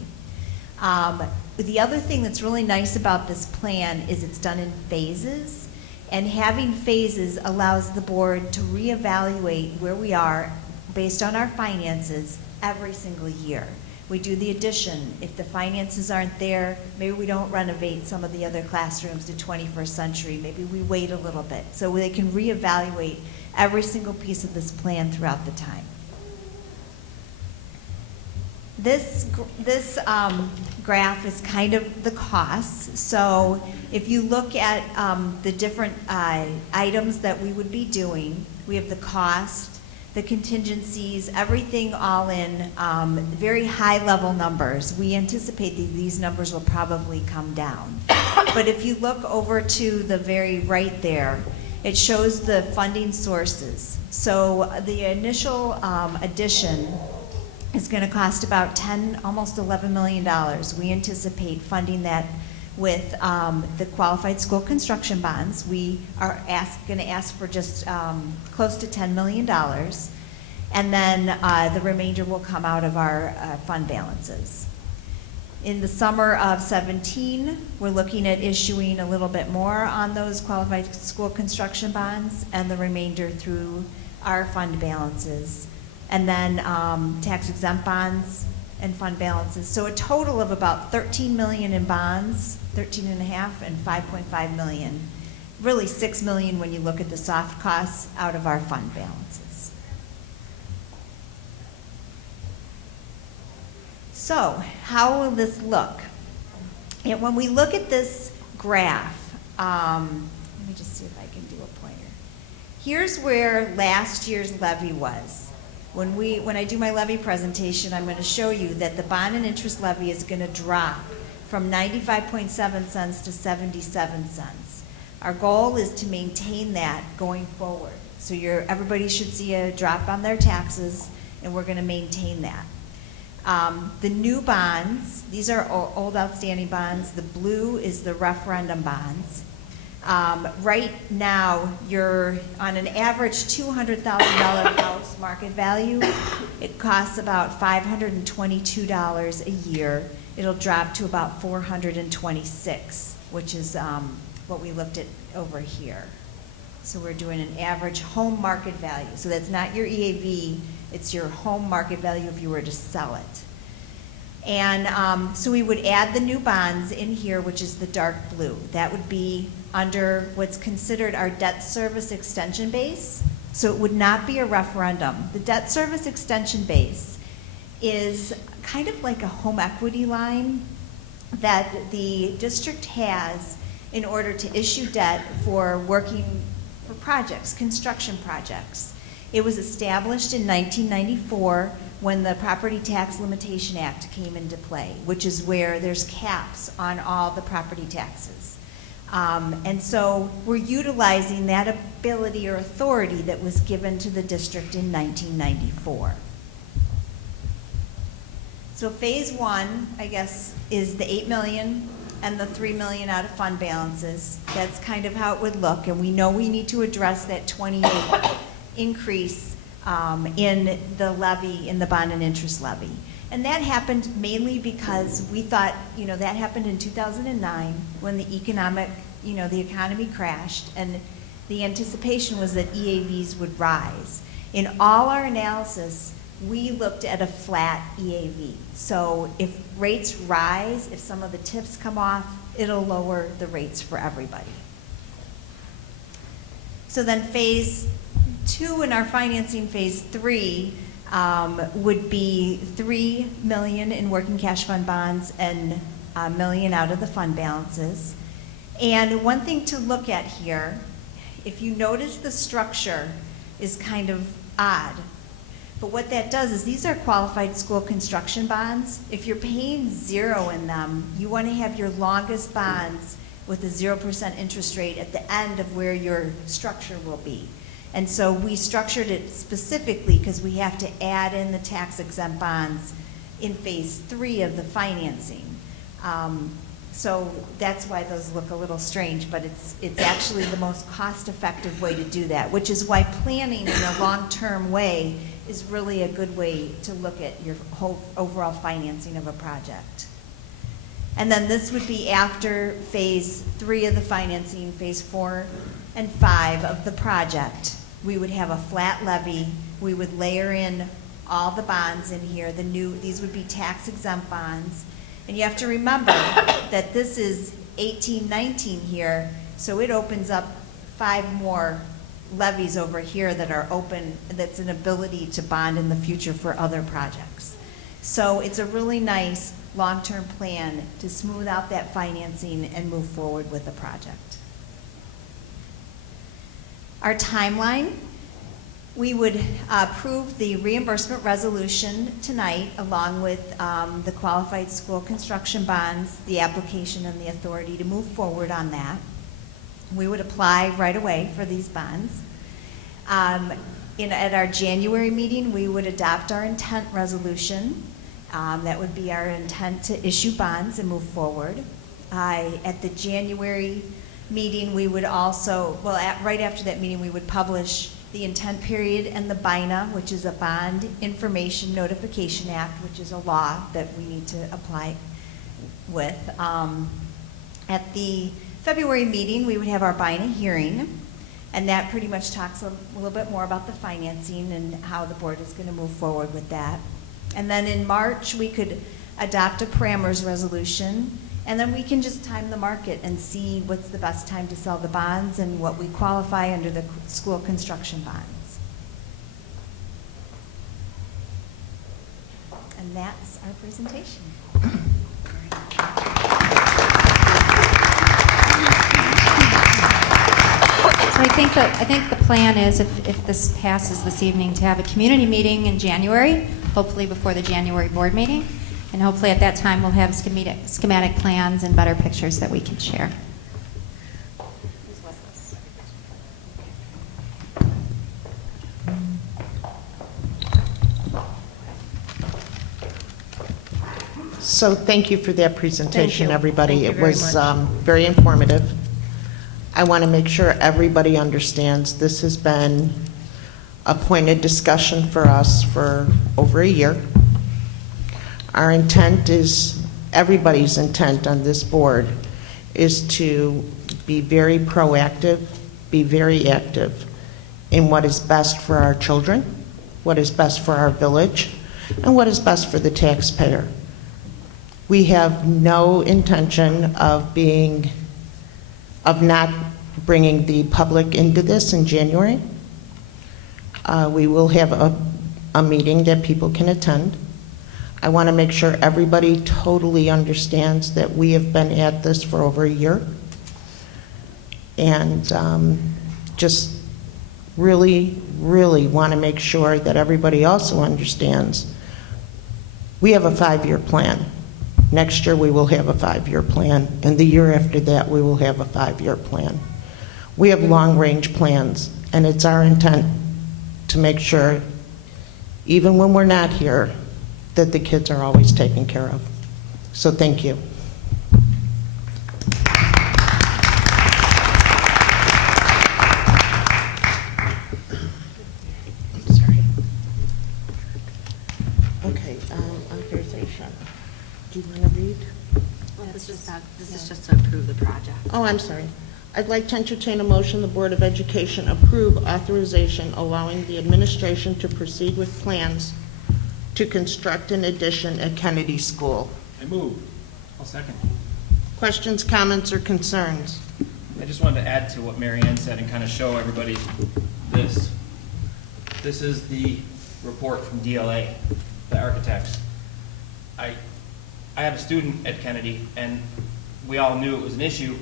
The other thing that's really nice about this plan is it's done in phases, and having phases allows the board to reevaluate where we are based on our finances every single year. We do the addition. If the finances aren't there, maybe we don't renovate some of the other classrooms to 21st century. Maybe we wait a little bit. So they can reevaluate every single piece of this plan throughout the time. This graph is kind of the costs. So if you look at the different items that we would be doing, we have the cost, the contingencies, everything all in very high level numbers. We anticipate that these numbers will probably come down. But if you look over to the very right there, it shows the funding sources. So the initial addition is going to cost about almost $11 million. We anticipate funding that with the qualified school construction bonds. We are going to ask for just close to $10 million. And then the remainder will come out of our fund balances. In the summer of 17, we're looking at issuing a little bit more on those qualified school construction bonds and the remainder through our fund balances. And then tax-exempt bonds and fund balances. So a total of about $13 million in bonds, 13.5, and $5.5 million really 6 million when you look at the soft costs out of our fund balances. So, how will this look? And when we look at this graph, let me just see if I can do a pointer. Here's where last year's levy was. When I do my levy presentation, I'm going to show you that the bond and interest levy is going to drop from 95.7 cents to 77 cents. Our goal is to maintain that going forward. So everybody should see a drop on their taxes, and we're going to maintain that. The new bonds, these are old outstanding bonds. The blue is the referendum bonds. Right now, you're on an average $200,000 house market value. It costs about $522 a year. It'll drop to about $426, which is what we looked at over here. So we're doing an average home market value. So that's not your EAV, it's your home market value if you were to sell it. And so we would add the new bonds in here, which is the dark blue. That would be under what's considered our debt service extension base. So it would not be a referendum. The debt service extension base is kind of like a home equity line that the district has in order to issue debt for projects, construction projects. It was established in 1994 when the Property Tax Limitation Act came into play, which is where there's caps on all the property taxes. And so we're utilizing that ability or authority that was given to the district in 1994. So phase one, I guess, is the 8 million and the 3 million out of fund balances. That's kind of how it would look, and we know we need to address that 28 increase in the levy, in the bond and interest levy. And that happened mainly because we thought, that happened in 2009 when the economy crashed, and the anticipation was that EAVs would rise. In all our analysis, we looked at a flat EAV. So if rates rise, if some of the tips come off, it'll lower the rates for everybody. So then phase two in our financing, phase three, would be 3 million in working cash fund bonds and $1 million out of the fund balances. And one thing to look at here, if you notice the structure is kind of odd. But what that does is these are qualified school construction bonds. If you're paying 0 in them, you want to have your longest bonds with a 0% interest rate at the end of where your structure will be. And so we structured it specifically because we have to add in the tax exempt bonds in phase three of the financing. So that's why those look a little strange, but it's actually the most cost-effective way to do that, which is why planning in a long-term way is really a good way to look at your whole overall financing of a project. And then this would be after phase three of the financing, phase 4 and 5 of the project. We would have a flat levy. We would layer in all the bonds in here. These would be tax exempt bonds. And you have to remember that this is 18-19 here, so it opens up 5 more levies over here that are open, that's an ability to bond in the future for other projects. So it's a really nice long-term plan to smooth out that financing and move forward with the project. Our timeline, we would approve the reimbursement resolution tonight along with the qualified school construction bonds, the application and the authority to move forward on that. We would apply right away for these bonds. At our January meeting, we would adopt our intent resolution. That would be our intent to issue bonds and move forward. At the January meeting, we would also, right after that meeting, we would publish the intent period and the BINA, which is a Bond Information Notification Act, which is a law that we need to apply with. At the February meeting, we would have our BINA hearing, and that pretty much talks a little bit more about the financing and how the board is going to move forward with that. And then in March, we could adopt a parameters resolution, And then we can just time the market and see what's the best time to sell the bonds and what we qualify under the school construction bonds. And that's our presentation. So I think the plan is, if this passes this evening, to have a community meeting in January, hopefully before the January board meeting, and hopefully at that time we'll have schematic plans and better pictures that we can share. So thank you for that presentation, you. everybody. Thank you It very was much. very informative. I want to make sure everybody understands this has been a pointed discussion for us for over a year. Our intent is, everybody's intent on this board is to be very proactive, be very active in what is best for our children, what is best for our village, and what is best for the taxpayer. We have no intention of not bringing the public into this in January. We will have a meeting that people can attend. I want to make sure everybody totally understands that we have been at this for over a year. And just really, really want to make sure that everybody also understands we have a 5-year plan. Next year we will have a 5-year plan, and the year after that we will have a 5-year plan. We have long-range plans, and it's our intent to make sure, even when we're not here, that the kids are always taken care of. So thank you. Sorry. Okay, authorization. Do you want to read? This is just to approve the project. Oh, I'm sorry. I'd like to entertain a motion the Board of Education approve authorization allowing the administration to proceed with plans to construct an addition at Kennedy School. I move. I'll second. Questions, comments, or concerns? I just wanted to add to what Mary Ann said and kind of show everybody this. This is the report from DLA, the architects. I had a student at Kennedy, and we all knew it was an issue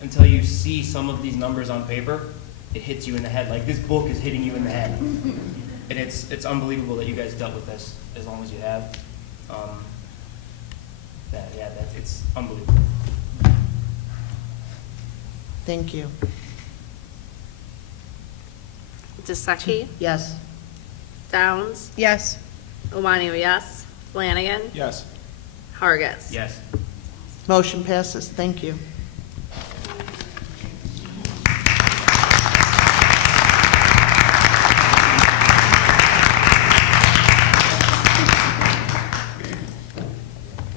until you see some of these numbers on paper. It hits you in the head. Like, this book is hitting you in the head. And it's unbelievable that you guys dealt with this as long as you have. It's unbelievable. Thank you. DeSecchi? Yes. Downs? Yes. Omani, yes. Flanagan? Yes. Hargis? Yes. Motion passes. Thank you.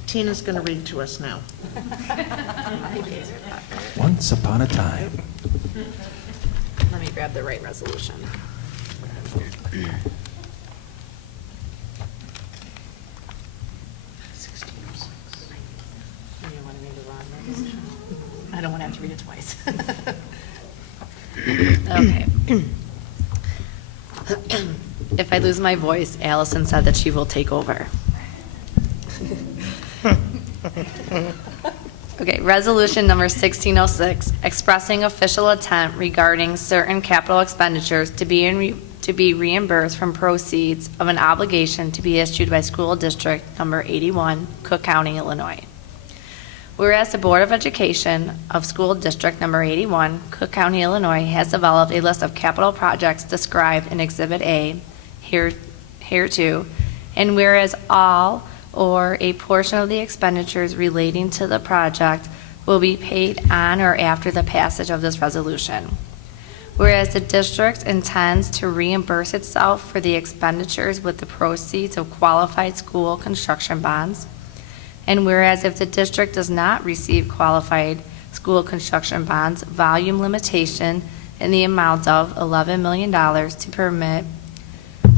Tina's going to read to us now. Once upon a time. Let me grab the right resolution. I don't want to have to read it twice. Okay. If I lose my voice, Allison said that she will take over. Okay, resolution number 1606, expressing official intent regarding certain capital expenditures to be reimbursed from proceeds of an obligation to be issued by school district number 81, Cook County, Illinois. Whereas the Board of Education of School District Number 81, Cook County, Illinois, has developed a list of capital projects described in Exhibit A, hereto, and whereas all or a portion of the expenditures relating to the project will be paid on or after the passage of this resolution. Whereas the district intends to reimburse itself for the expenditures with the proceeds of qualified school construction bonds, and whereas if the district does not receive qualified school construction bonds, volume limitation in the amount of $11 million to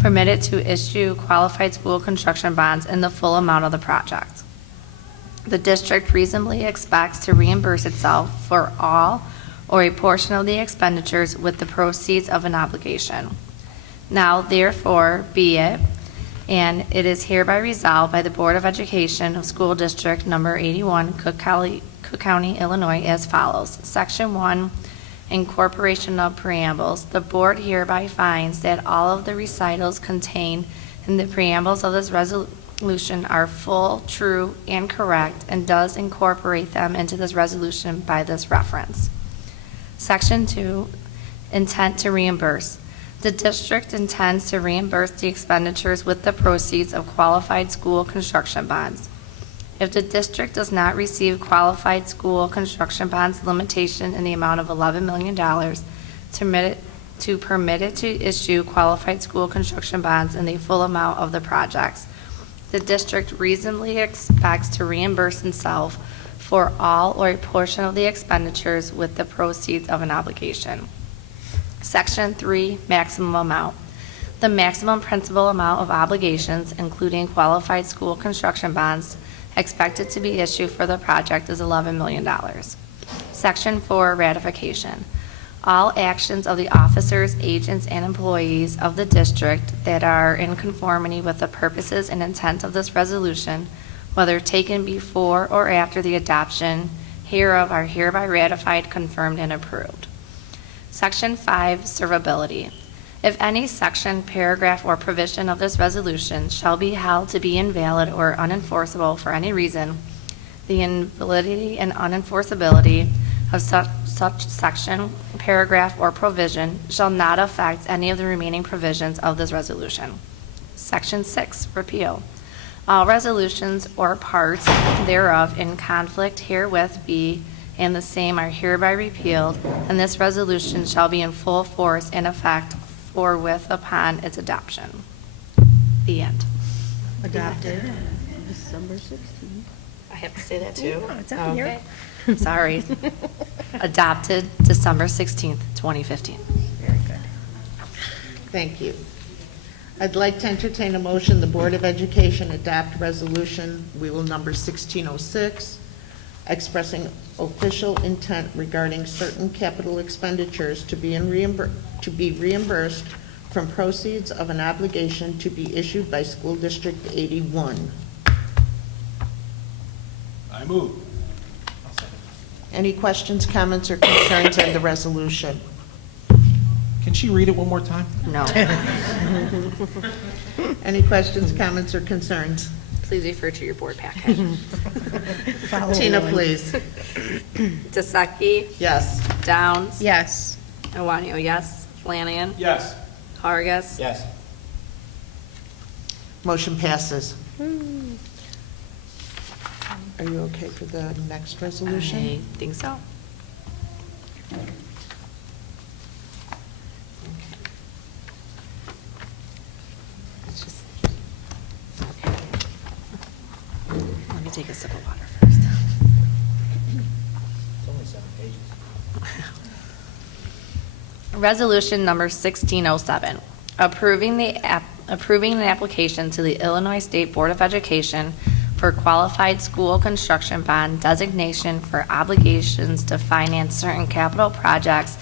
permit it to issue qualified school construction bonds in the full amount of the project. The district reasonably expects to reimburse itself for all or a portion of the expenditures with the proceeds of an obligation. Now, therefore, be it, and it is hereby resolved by the Board of Education of School District Number 81, Cook County, Illinois, as follows. Section 1, Incorporation of Preambles. The Board hereby finds that all of the recitals contained in the preambles of this resolution are full, true, and correct, and does incorporate them into this resolution by this reference. Section 2, Intent to reimburse. The district intends to reimburse the expenditures with the proceeds of qualified school construction bonds. If the district does not receive qualified school construction bonds limitation in the amount of $11 million to permit it to issue qualified school construction bonds in the full amount of the projects, the district reasonably expects to reimburse itself for all or a portion of the expenditures with the proceeds of an obligation. Section 3, Maximum Amount. The maximum principal amount of obligations, including qualified school construction bonds, expected to be issued for the project is $11 million. Section 4, Ratification. All actions of the officers, agents, and employees of the district that are in conformity with the purposes and intent of this resolution, whether taken before or after the adoption hereof, are hereby ratified, confirmed, and approved. Section 5, Servability. If any section, paragraph, or provision of this resolution shall be held to be invalid or unenforceable for any reason, the invalidity and unenforceability of such section, paragraph, or provision shall not affect any of the remaining provisions of this resolution. Section 6, Repeal. All resolutions or parts thereof in conflict herewith be and the same are hereby repealed, and this resolution shall be in full force and effect forthwith upon its adoption. The end. Adopted December 16th. I have to say that too? Yeah, it's up here. Okay. Sorry. Adopted December 16th, 2015. Very good. Thank you. I'd like to entertain a motion, the Board of Education adopt resolution, we will number 1606, expressing official intent regarding certain capital expenditures to be reimbursed from proceeds of an obligation to be issued by School District 81. I move. Any questions, comments, or concerns on the resolution? Can she read it one more time? No. Any questions, comments, or concerns? Please refer to your board package. Tina, please. Tasaki? Yes. Downs? Yes. Iwanyo, yes. Flanagan? Yes. Hargis? Yes. Motion passes. Are you okay for the next resolution? I think so. It's just, okay. Let me take a sip of water first. It's only 7 pages. Resolution number 1607, approving an application to the Illinois State Board of Education for qualified school construction bond designation for obligations to finance certain capital projects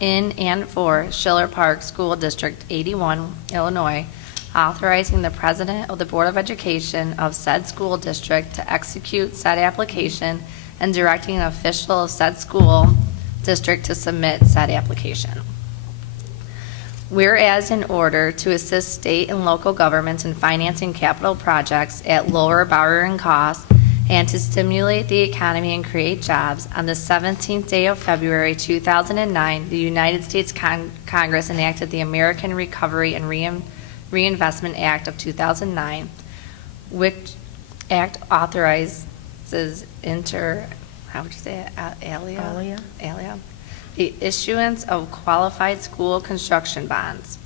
in and for Schiller Park School District 81, Illinois, authorizing the President of the Board of Education of said school district to execute said application and directing an official of said school district to submit said application. Whereas in order to assist state and local governments in financing capital projects at lower borrowing costs and to stimulate the economy and create jobs, on the 17th day of February 2009, the United States Congress enacted the American Recovery and Reinvestment Act of 2009, which act authorizes the issuance of qualified school construction bonds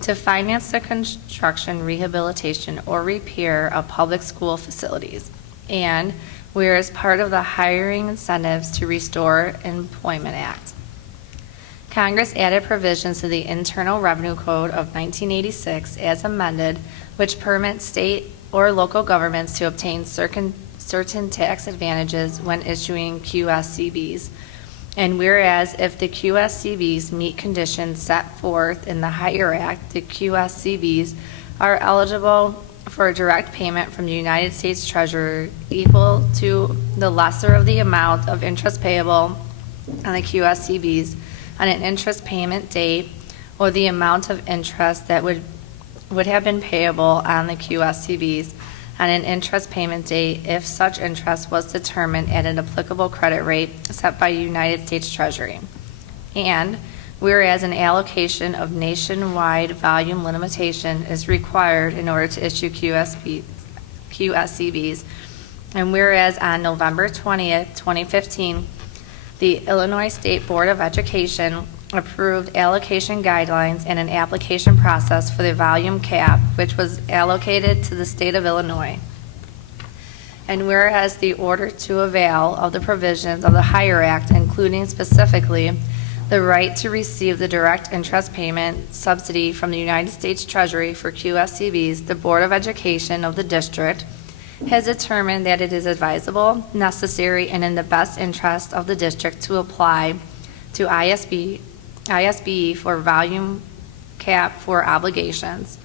to finance the construction, rehabilitation, or repair of public school facilities, and whereas part of the Hiring Incentives to Restore Employment Act. Congress added provisions to the Internal Revenue Code of 1986 as amended, which permit state or local governments to obtain certain certain tax advantages when issuing QSCBs. And whereas if the QSCBs meet conditions set forth in the Hire Act, the QSCBs are eligible for a direct payment from the United States Treasurer equal to the lesser of the amount of interest payable on the QSCBs on an interest payment date, or the amount of interest that would have been payable on the QSCBs on an interest payment date if such interest was determined at an applicable credit rate set by United States Treasury. And whereas an allocation of nationwide volume limitation is required in order to issue QSCBs, and whereas on November 20th, 2015, the Illinois State Board of Education approved allocation guidelines and an application process for the volume cap, which was allocated to the state of Illinois. And whereas the order to avail of the provisions of the Hire Act, including specifically the right to receive the direct interest payment subsidy from the United States Treasury for QSCBs, the Board of Education of the district has determined that it is advisable, necessary, and in the best interest of the district to apply to ISBE for volume cap for obligations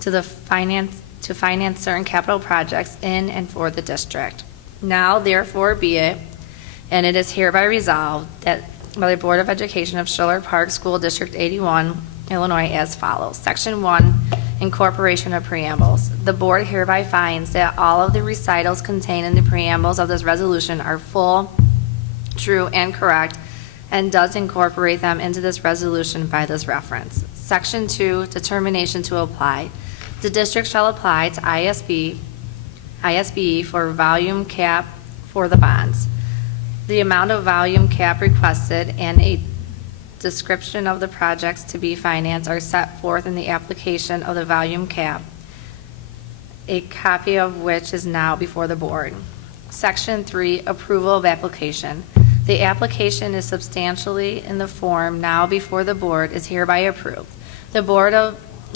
to finance certain capital projects in and for the district. Now therefore be it, and it is hereby resolved that by the Board of Education of Schiller Park School District 81, Illinois, as follows. Section 1, Incorporation of Preambles. The Board hereby finds that all of the recitals contained in the preambles of this resolution are full, true, and correct, and does incorporate them into this resolution by this reference. Section 2, Determination to apply. The district shall apply to ISBE for volume cap for the bonds. The amount of volume cap requested and a description of the projects to be financed are set forth in the application of the volume cap, a copy of which is now before the board. Section 3, Approval of Application. The application is substantially in the form now before the board is hereby approved. The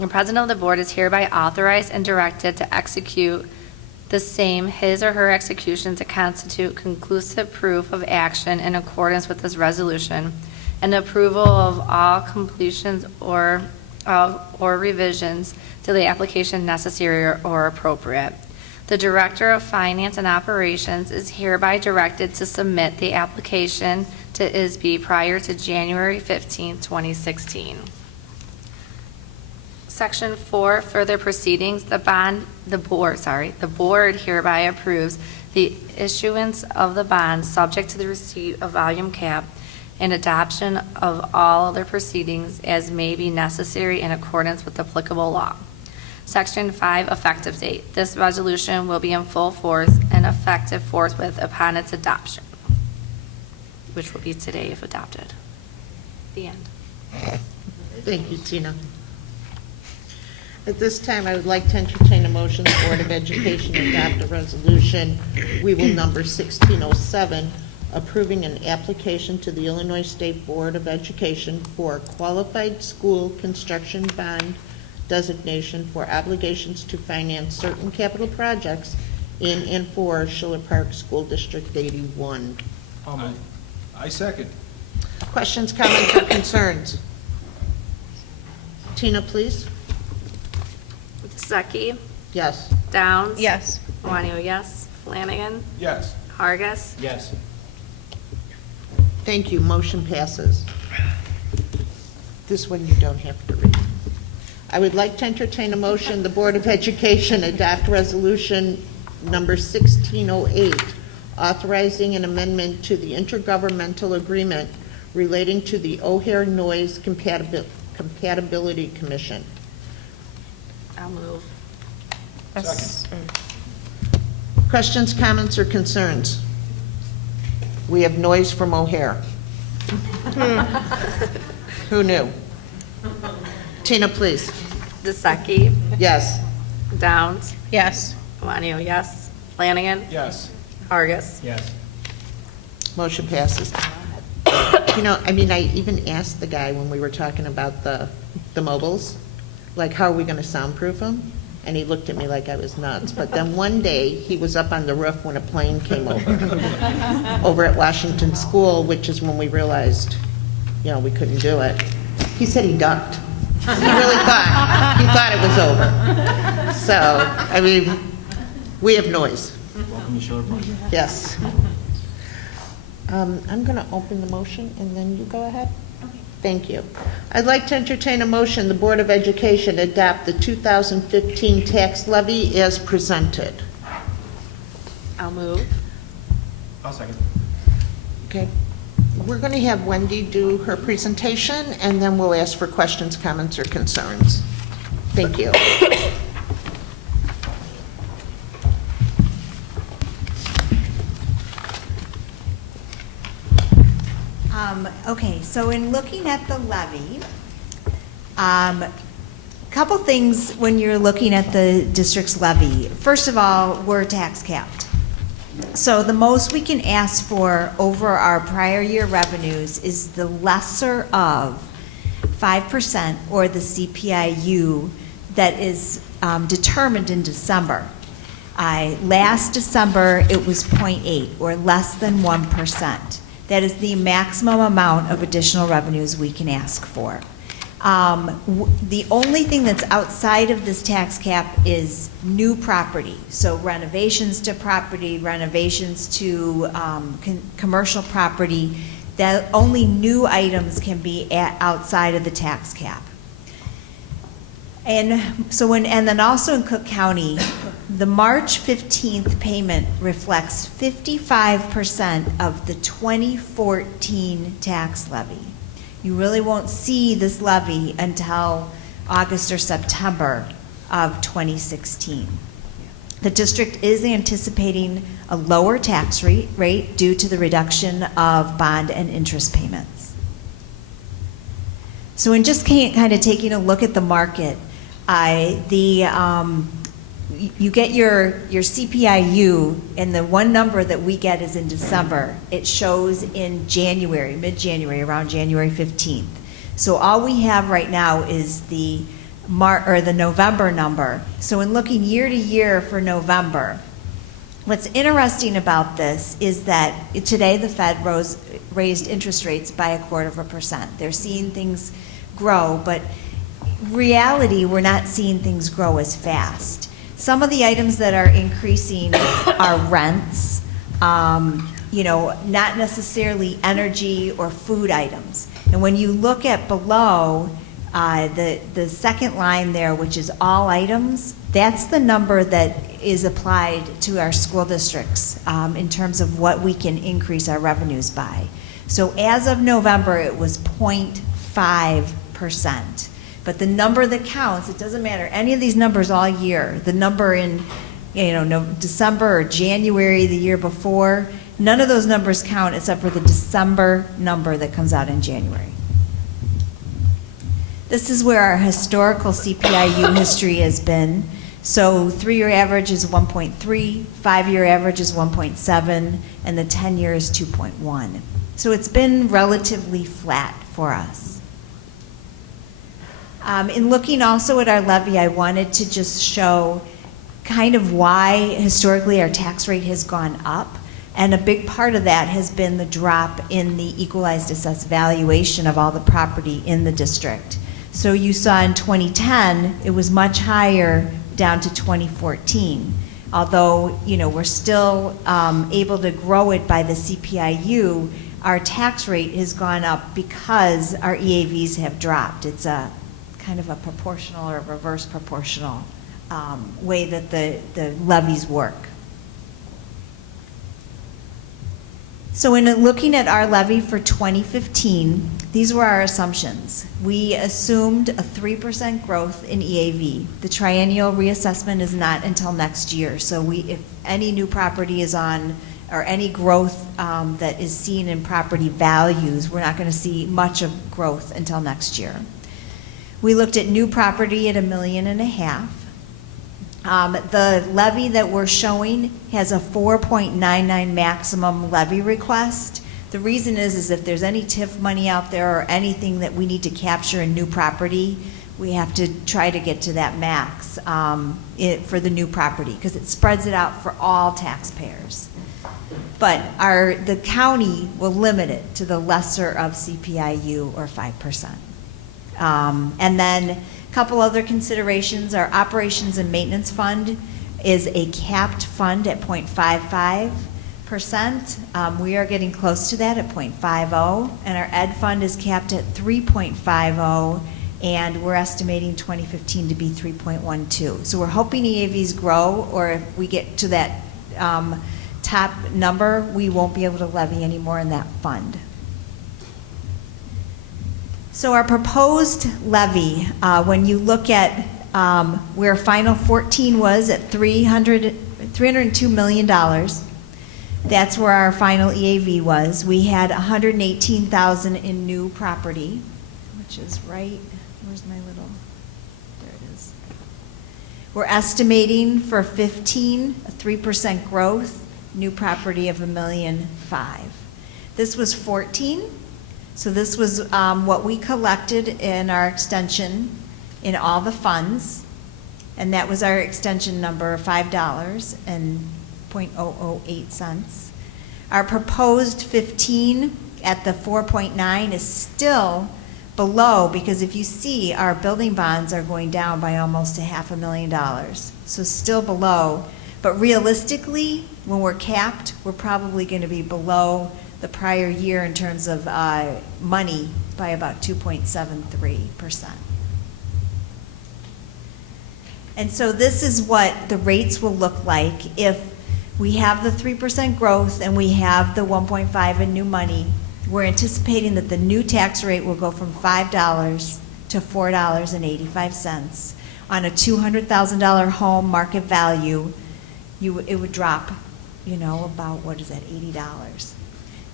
president of the board is hereby authorized and directed to execute the same, his or her execution, to constitute conclusive proof of action in accordance with this resolution, and approval of all completions or revisions to the application necessary or appropriate. The Director of Finance and Operations is hereby directed to submit the application to ISB prior to January 15, 2016. Section 4, Further Proceedings. The board hereby approves the issuance of the bonds subject to the receipt of volume cap and adoption of all other proceedings as may be necessary in accordance with applicable law. Section 5, Effective Date. This resolution will be in full force and effective forthwith upon its adoption, which will be today if adopted. The end. Thank you, Tina. At this time, I would like to entertain a motion the Board of Education adopt a resolution, we will number 1607, approving an application to the Illinois State Board of Education for a qualified school construction bond designation for obligations to finance certain capital projects in and for Schiller Park School District 81. I second. Questions, comments, or concerns? Tina, please. Stuckey? Yes. Downs? Yes. Wanio, yes. Flanagan? Yes. Hargis? Yes. Thank you. Motion passes. This one you don't have to read. I would like to entertain a motion the Board of Education adopt resolution number 1608, authorizing an amendment to the intergovernmental agreement relating to the O'Hare Noise Compatibility Commission. I'll move. Second. Questions, comments, or concerns? We have noise from O'Hare. Who knew? Tina, please. Stuckey? Yes. Downs? Yes. Wanio, yes. Flanagan? Yes. Hargis? Yes. Motion passes. You know, I mean, I even asked the guy when we were talking about the mobiles, like, how are we going to soundproof them? and he looked at me like I was nuts. But then one day, he was up on the roof when a plane came over at Washington School, which is when we realized, you know, we couldn't do it. He said he ducked. He really thought it was over. So, I mean, we have noise. Welcome to Schiller Park. Yes. I'm going to open the motion, and then you go ahead. Thank you. I'd like to entertain a motion, the Board of Education adopt the 2015 tax levy as presented. I'll move. I'll second. Okay. We're going to have Wendy do her presentation, and then we'll ask for questions, comments, or concerns. Thank you. Okay, so in looking at the levy, couple things when you're looking at the district's levy. First of all, we're tax capped. So the most we can ask for over our prior year revenues is the lesser of 5% or the CPIU that is determined in December. Last December, it was 0.8 or less than 1%. That is the maximum amount of additional revenues we can ask for. The only thing that's outside of this tax cap is new property. So renovations to property, renovations to commercial property, that only new items can be outside of the tax cap. And so and then also in Cook County, the March 15th payment reflects 55% of the 2014 tax levy. You really won't see this levy until August or September of 2016. The district is anticipating a lower tax rate due to the reduction of bond and interest payments. So in just kind of taking a look at the market, you get your CPIU, and the one number that we get is in December. It shows in January, mid-January, around January 15th. So all we have right now is the November number. So in looking year to year for November, what's interesting about this is that today the Fed raised interest rates by 0.25%. They're seeing things grow, but reality, we're not seeing things grow as fast. Some of the items that are increasing are rents, not necessarily energy or food items. And when you look at below, the second line there, which is all items, that's the number that is applied to our school districts in terms of what we can increase our revenues by. So as of November, it was 0.5%. But the number that counts, it doesn't matter, any of these numbers all year, the number in December or January the year before, none of those numbers count except for the December number that comes out in January. This is where our historical CPIU history has been. So 3-year average is 1.3, 5-year average is 1.7, and the 10-year is 2.1. So it's been relatively flat for us. In looking also at our levy, I wanted to just show kind of why historically our tax rate has gone up. And a big part of that has been the drop in the equalized assessed valuation of all the property in the district. So you saw in 2010, it was much higher down to 2014. Although, we're still able to grow it by the CPIU, our tax rate has gone up because our EAVs have dropped. It's a kind of a proportional or reverse proportional way that the levies work. So in looking at our levy for 2015, these were our assumptions. We assumed a 3% growth in EAV. The triennial reassessment is not until next year. So if any new property is on, or any growth that is seen in property values, we're not going to see much of growth until next year. We looked at new property at $1.5 million. The levy that we're showing has a 4.99 maximum levy request. The reason is if there's any TIF money out there or anything that we need to capture in new property, we have to try to get to that max for the new property, because it spreads it out for all taxpayers. But the county will limit it to the lesser of CPIU or 5%. And then a couple other considerations, our operations and maintenance fund is a capped fund at 0.55%. We are getting close to that at 0.50, and our ed fund is capped at 3.50, and we're estimating 2015 to be 3.12. So we're hoping EAVs grow, or if we get to that top number, we won't be able to levy any more in that fund. So our proposed levy, when you look at where final 14 was at $302 million, that's where our final EAV was. We had 118,000 in new property, which is right, where's my little, there it is. We're estimating for 15, a 3% growth, new property of $1.5 million. This was 14, so this was what we collected in our extension in all the funds, and that was our extension number, $5.008. Our proposed 15 at the 4.9 is still below, because if you see, our building bonds are going down by almost $500,000, so still below. But realistically, when we're capped, we're probably going to be below the prior year in terms of money by about 2.73%. And so this is what the rates will look like if we have the 3% growth and we have the 1.5 in new money. We're anticipating that the new tax rate will go from $5 to $4.85. On a $200,000 home market value, it would drop, about, what is that, $80.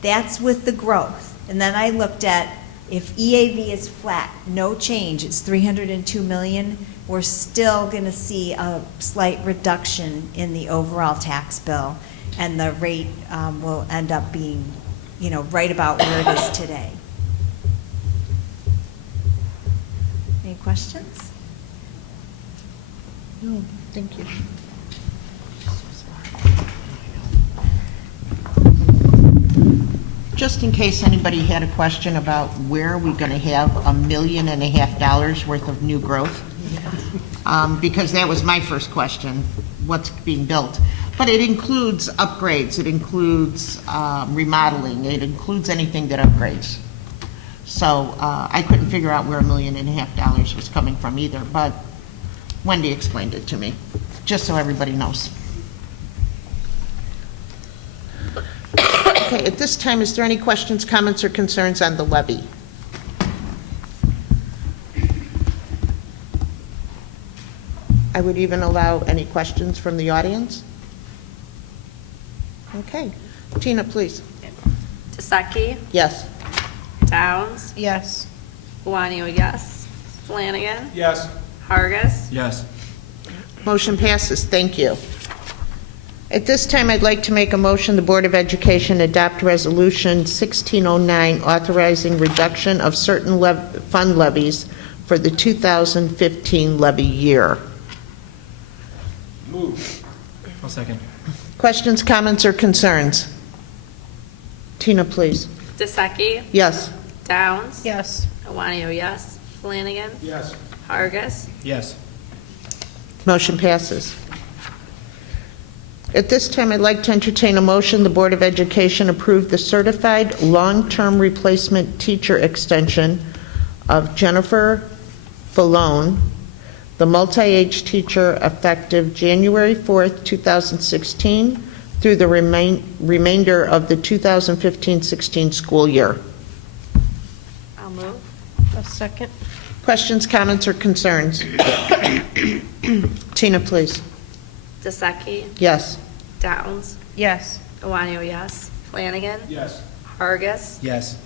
That's with the growth. And then I looked at, if EAV is flat, no change, it's $302 million, we're still going to see a slight reduction in the overall tax bill, and the rate will end up being, right about where it is today. Any questions? No, thank you. Just in case anybody had a question about where are we going to have $1.5 million worth of new growth, because that was my first question, what's being built. But it includes upgrades, it includes remodeling, it includes anything that upgrades. So I couldn't figure out where $1.5 million was coming from either, but Wendy explained it to me, just so everybody knows. Okay, at this time, is there any questions, comments, or concerns on the levy? I would even allow any questions from the audience. Okay. Tina, please. Taseki? Yes. Downs? Yes. Guanio, yes. Flanagan? Yes. Hargis? Yes. Motion passes. Thank you. At this time, I'd like to make a motion the Board of Education adopt Resolution 1609 authorizing reduction of certain fund levies for the 2015 levy year. Move. I'll second. Questions, comments, or concerns? Tina, please. Taseki? Yes. Downs? Yes. Guanio, yes. Flanagan? Yes. Hargis? Yes. Motion passes. At this time, I'd like to entertain a motion the Board of Education approve the certified long-term replacement teacher extension of Jennifer Falone, the multi-age teacher, effective January 4th, 2016 through the remainder of the 2015-16 school year. I'll move. A second. Questions, comments, or concerns? Tina, please. Taseki? Yes. Downs? Yes. Guanio, yes. Flanagan? Yes. Hargis? Yes.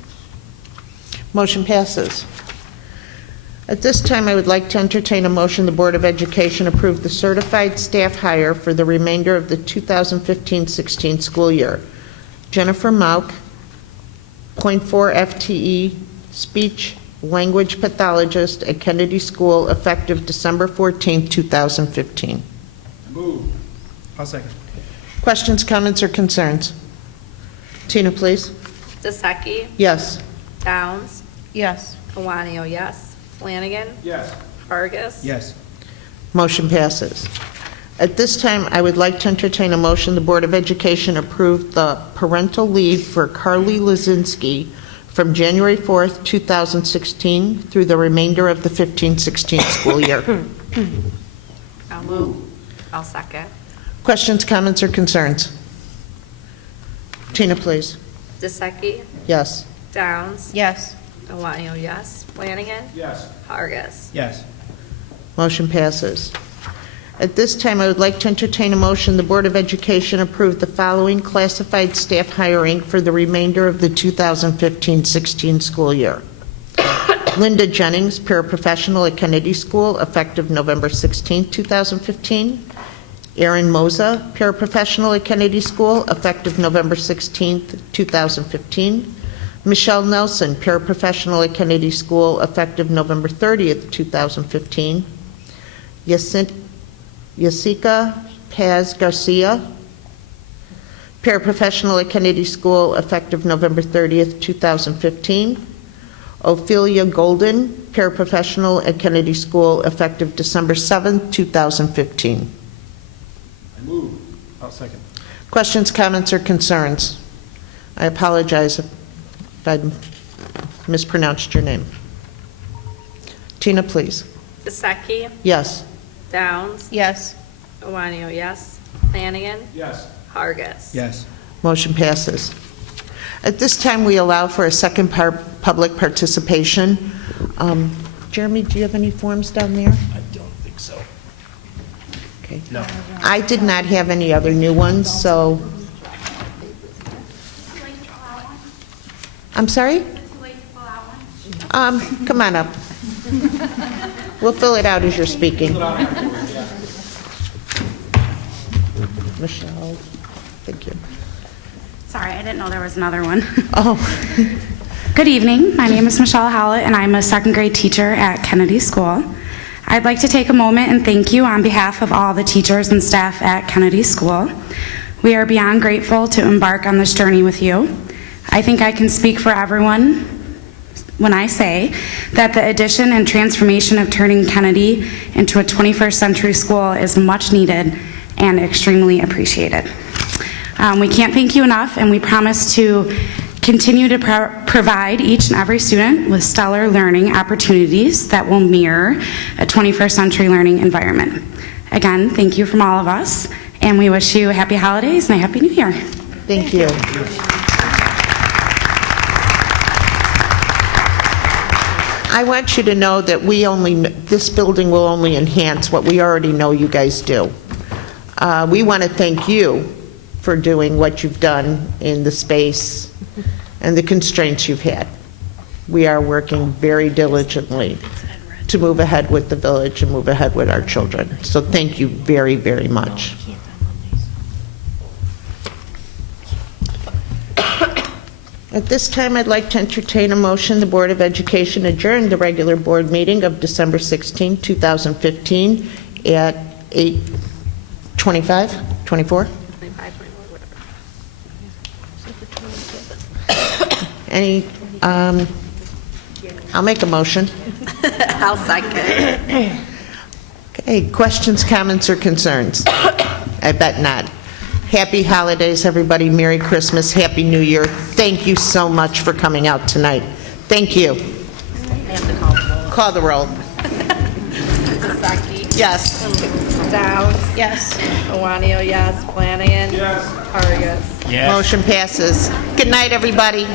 Motion passes. At this time, I would like to entertain a motion the Board of Education approve the certified staff hire for the remainder of the 2015-16 school year. Jennifer Mauk, .4 FTE, speech language pathologist at Kennedy School effective December 14, 2015. Move. I'll second. Questions, comments, or concerns? Tina, please. DeSeki? Yes. Downs? Yes. Kiwanis, yes. Flanagan? Yes. Vargas? Yes. Motion passes. At this time, I would like to entertain a motion the Board of Education approve the parental leave for Carly Lazinski from January 4th, 2016 through the remainder of the 15-16 school year. I'll move. I'll second. Questions, comments, or concerns? Tina, please. DeSeki? Yes. Downs? Yes. Kiwanis, yes. Flanagan? Yes. Vargas? Yes. Motion passes. At this time, I would like to entertain a motion the Board of Education approve the following classified staff hiring for the remainder of the 2015-16 school year. Linda Jennings, paraprofessional at Kennedy School, effective November 16, 2015. Erin Moza, paraprofessional at Kennedy School, effective November 16, 2015. Michelle Nelson, paraprofessional at Kennedy School, effective November 30th, 2015. Yasica Paz Garcia, paraprofessional at Kennedy School, effective November 30th, 2015. Ophelia Golden, paraprofessional at Kennedy School, effective December 7th, 2015. I move. I'll second. Questions, comments, or concerns? I apologize if I mispronounced your name. Tina, please. DeSeki? Yes. Downs? Yes. Kiwanis, yes. Flanagan? Yes. Vargas? Yes. Motion passes. At this time, we allow for a second public participation. Jeremy, do you have any forms down there? I don't think so. Okay. No. I did not have any other new ones, so. I'm sorry? Come on up. We'll fill it out as you're speaking. Michelle, thank you. Sorry, I didn't know there was another one. Oh. Good evening. My name is Michelle Howlett, and I'm a second grade teacher at Kennedy School. I'd like to take a moment and thank you on behalf of all the teachers and staff at Kennedy School. We are beyond grateful to embark on this journey with you. I think I can speak for everyone when I say that the addition and transformation of turning Kennedy into a 21st century school is much needed and extremely appreciated. We can't thank you enough, and we promise to continue to provide each and every student with stellar learning opportunities that will mirror a 21st century learning environment. Again, thank you from all of us, and we wish you happy holidays and a happy new year. Thank you. I want you to know that this building will only enhance what we already know you guys do. We want to thank you for doing what you've done in the space and the constraints you've had. We are working very diligently to move ahead with the village and move ahead with our children. So thank you very, very much. At this time, I'd like to entertain a motion the Board of Education adjourn the regular board meeting of December 16, 2015 at 8:25, 24? I'll make a motion. I'll second. Okay, questions, comments, or concerns? I bet not. Happy holidays, everybody. Merry Christmas, Happy New Year. Thank you so much for coming out tonight. Thank you. Call the roll. DeSeki? Yes. Downs? Yes. Kiwanis, yes. Flanagan? Yes. Vargas? Yes. Motion passes. Good night, everybody.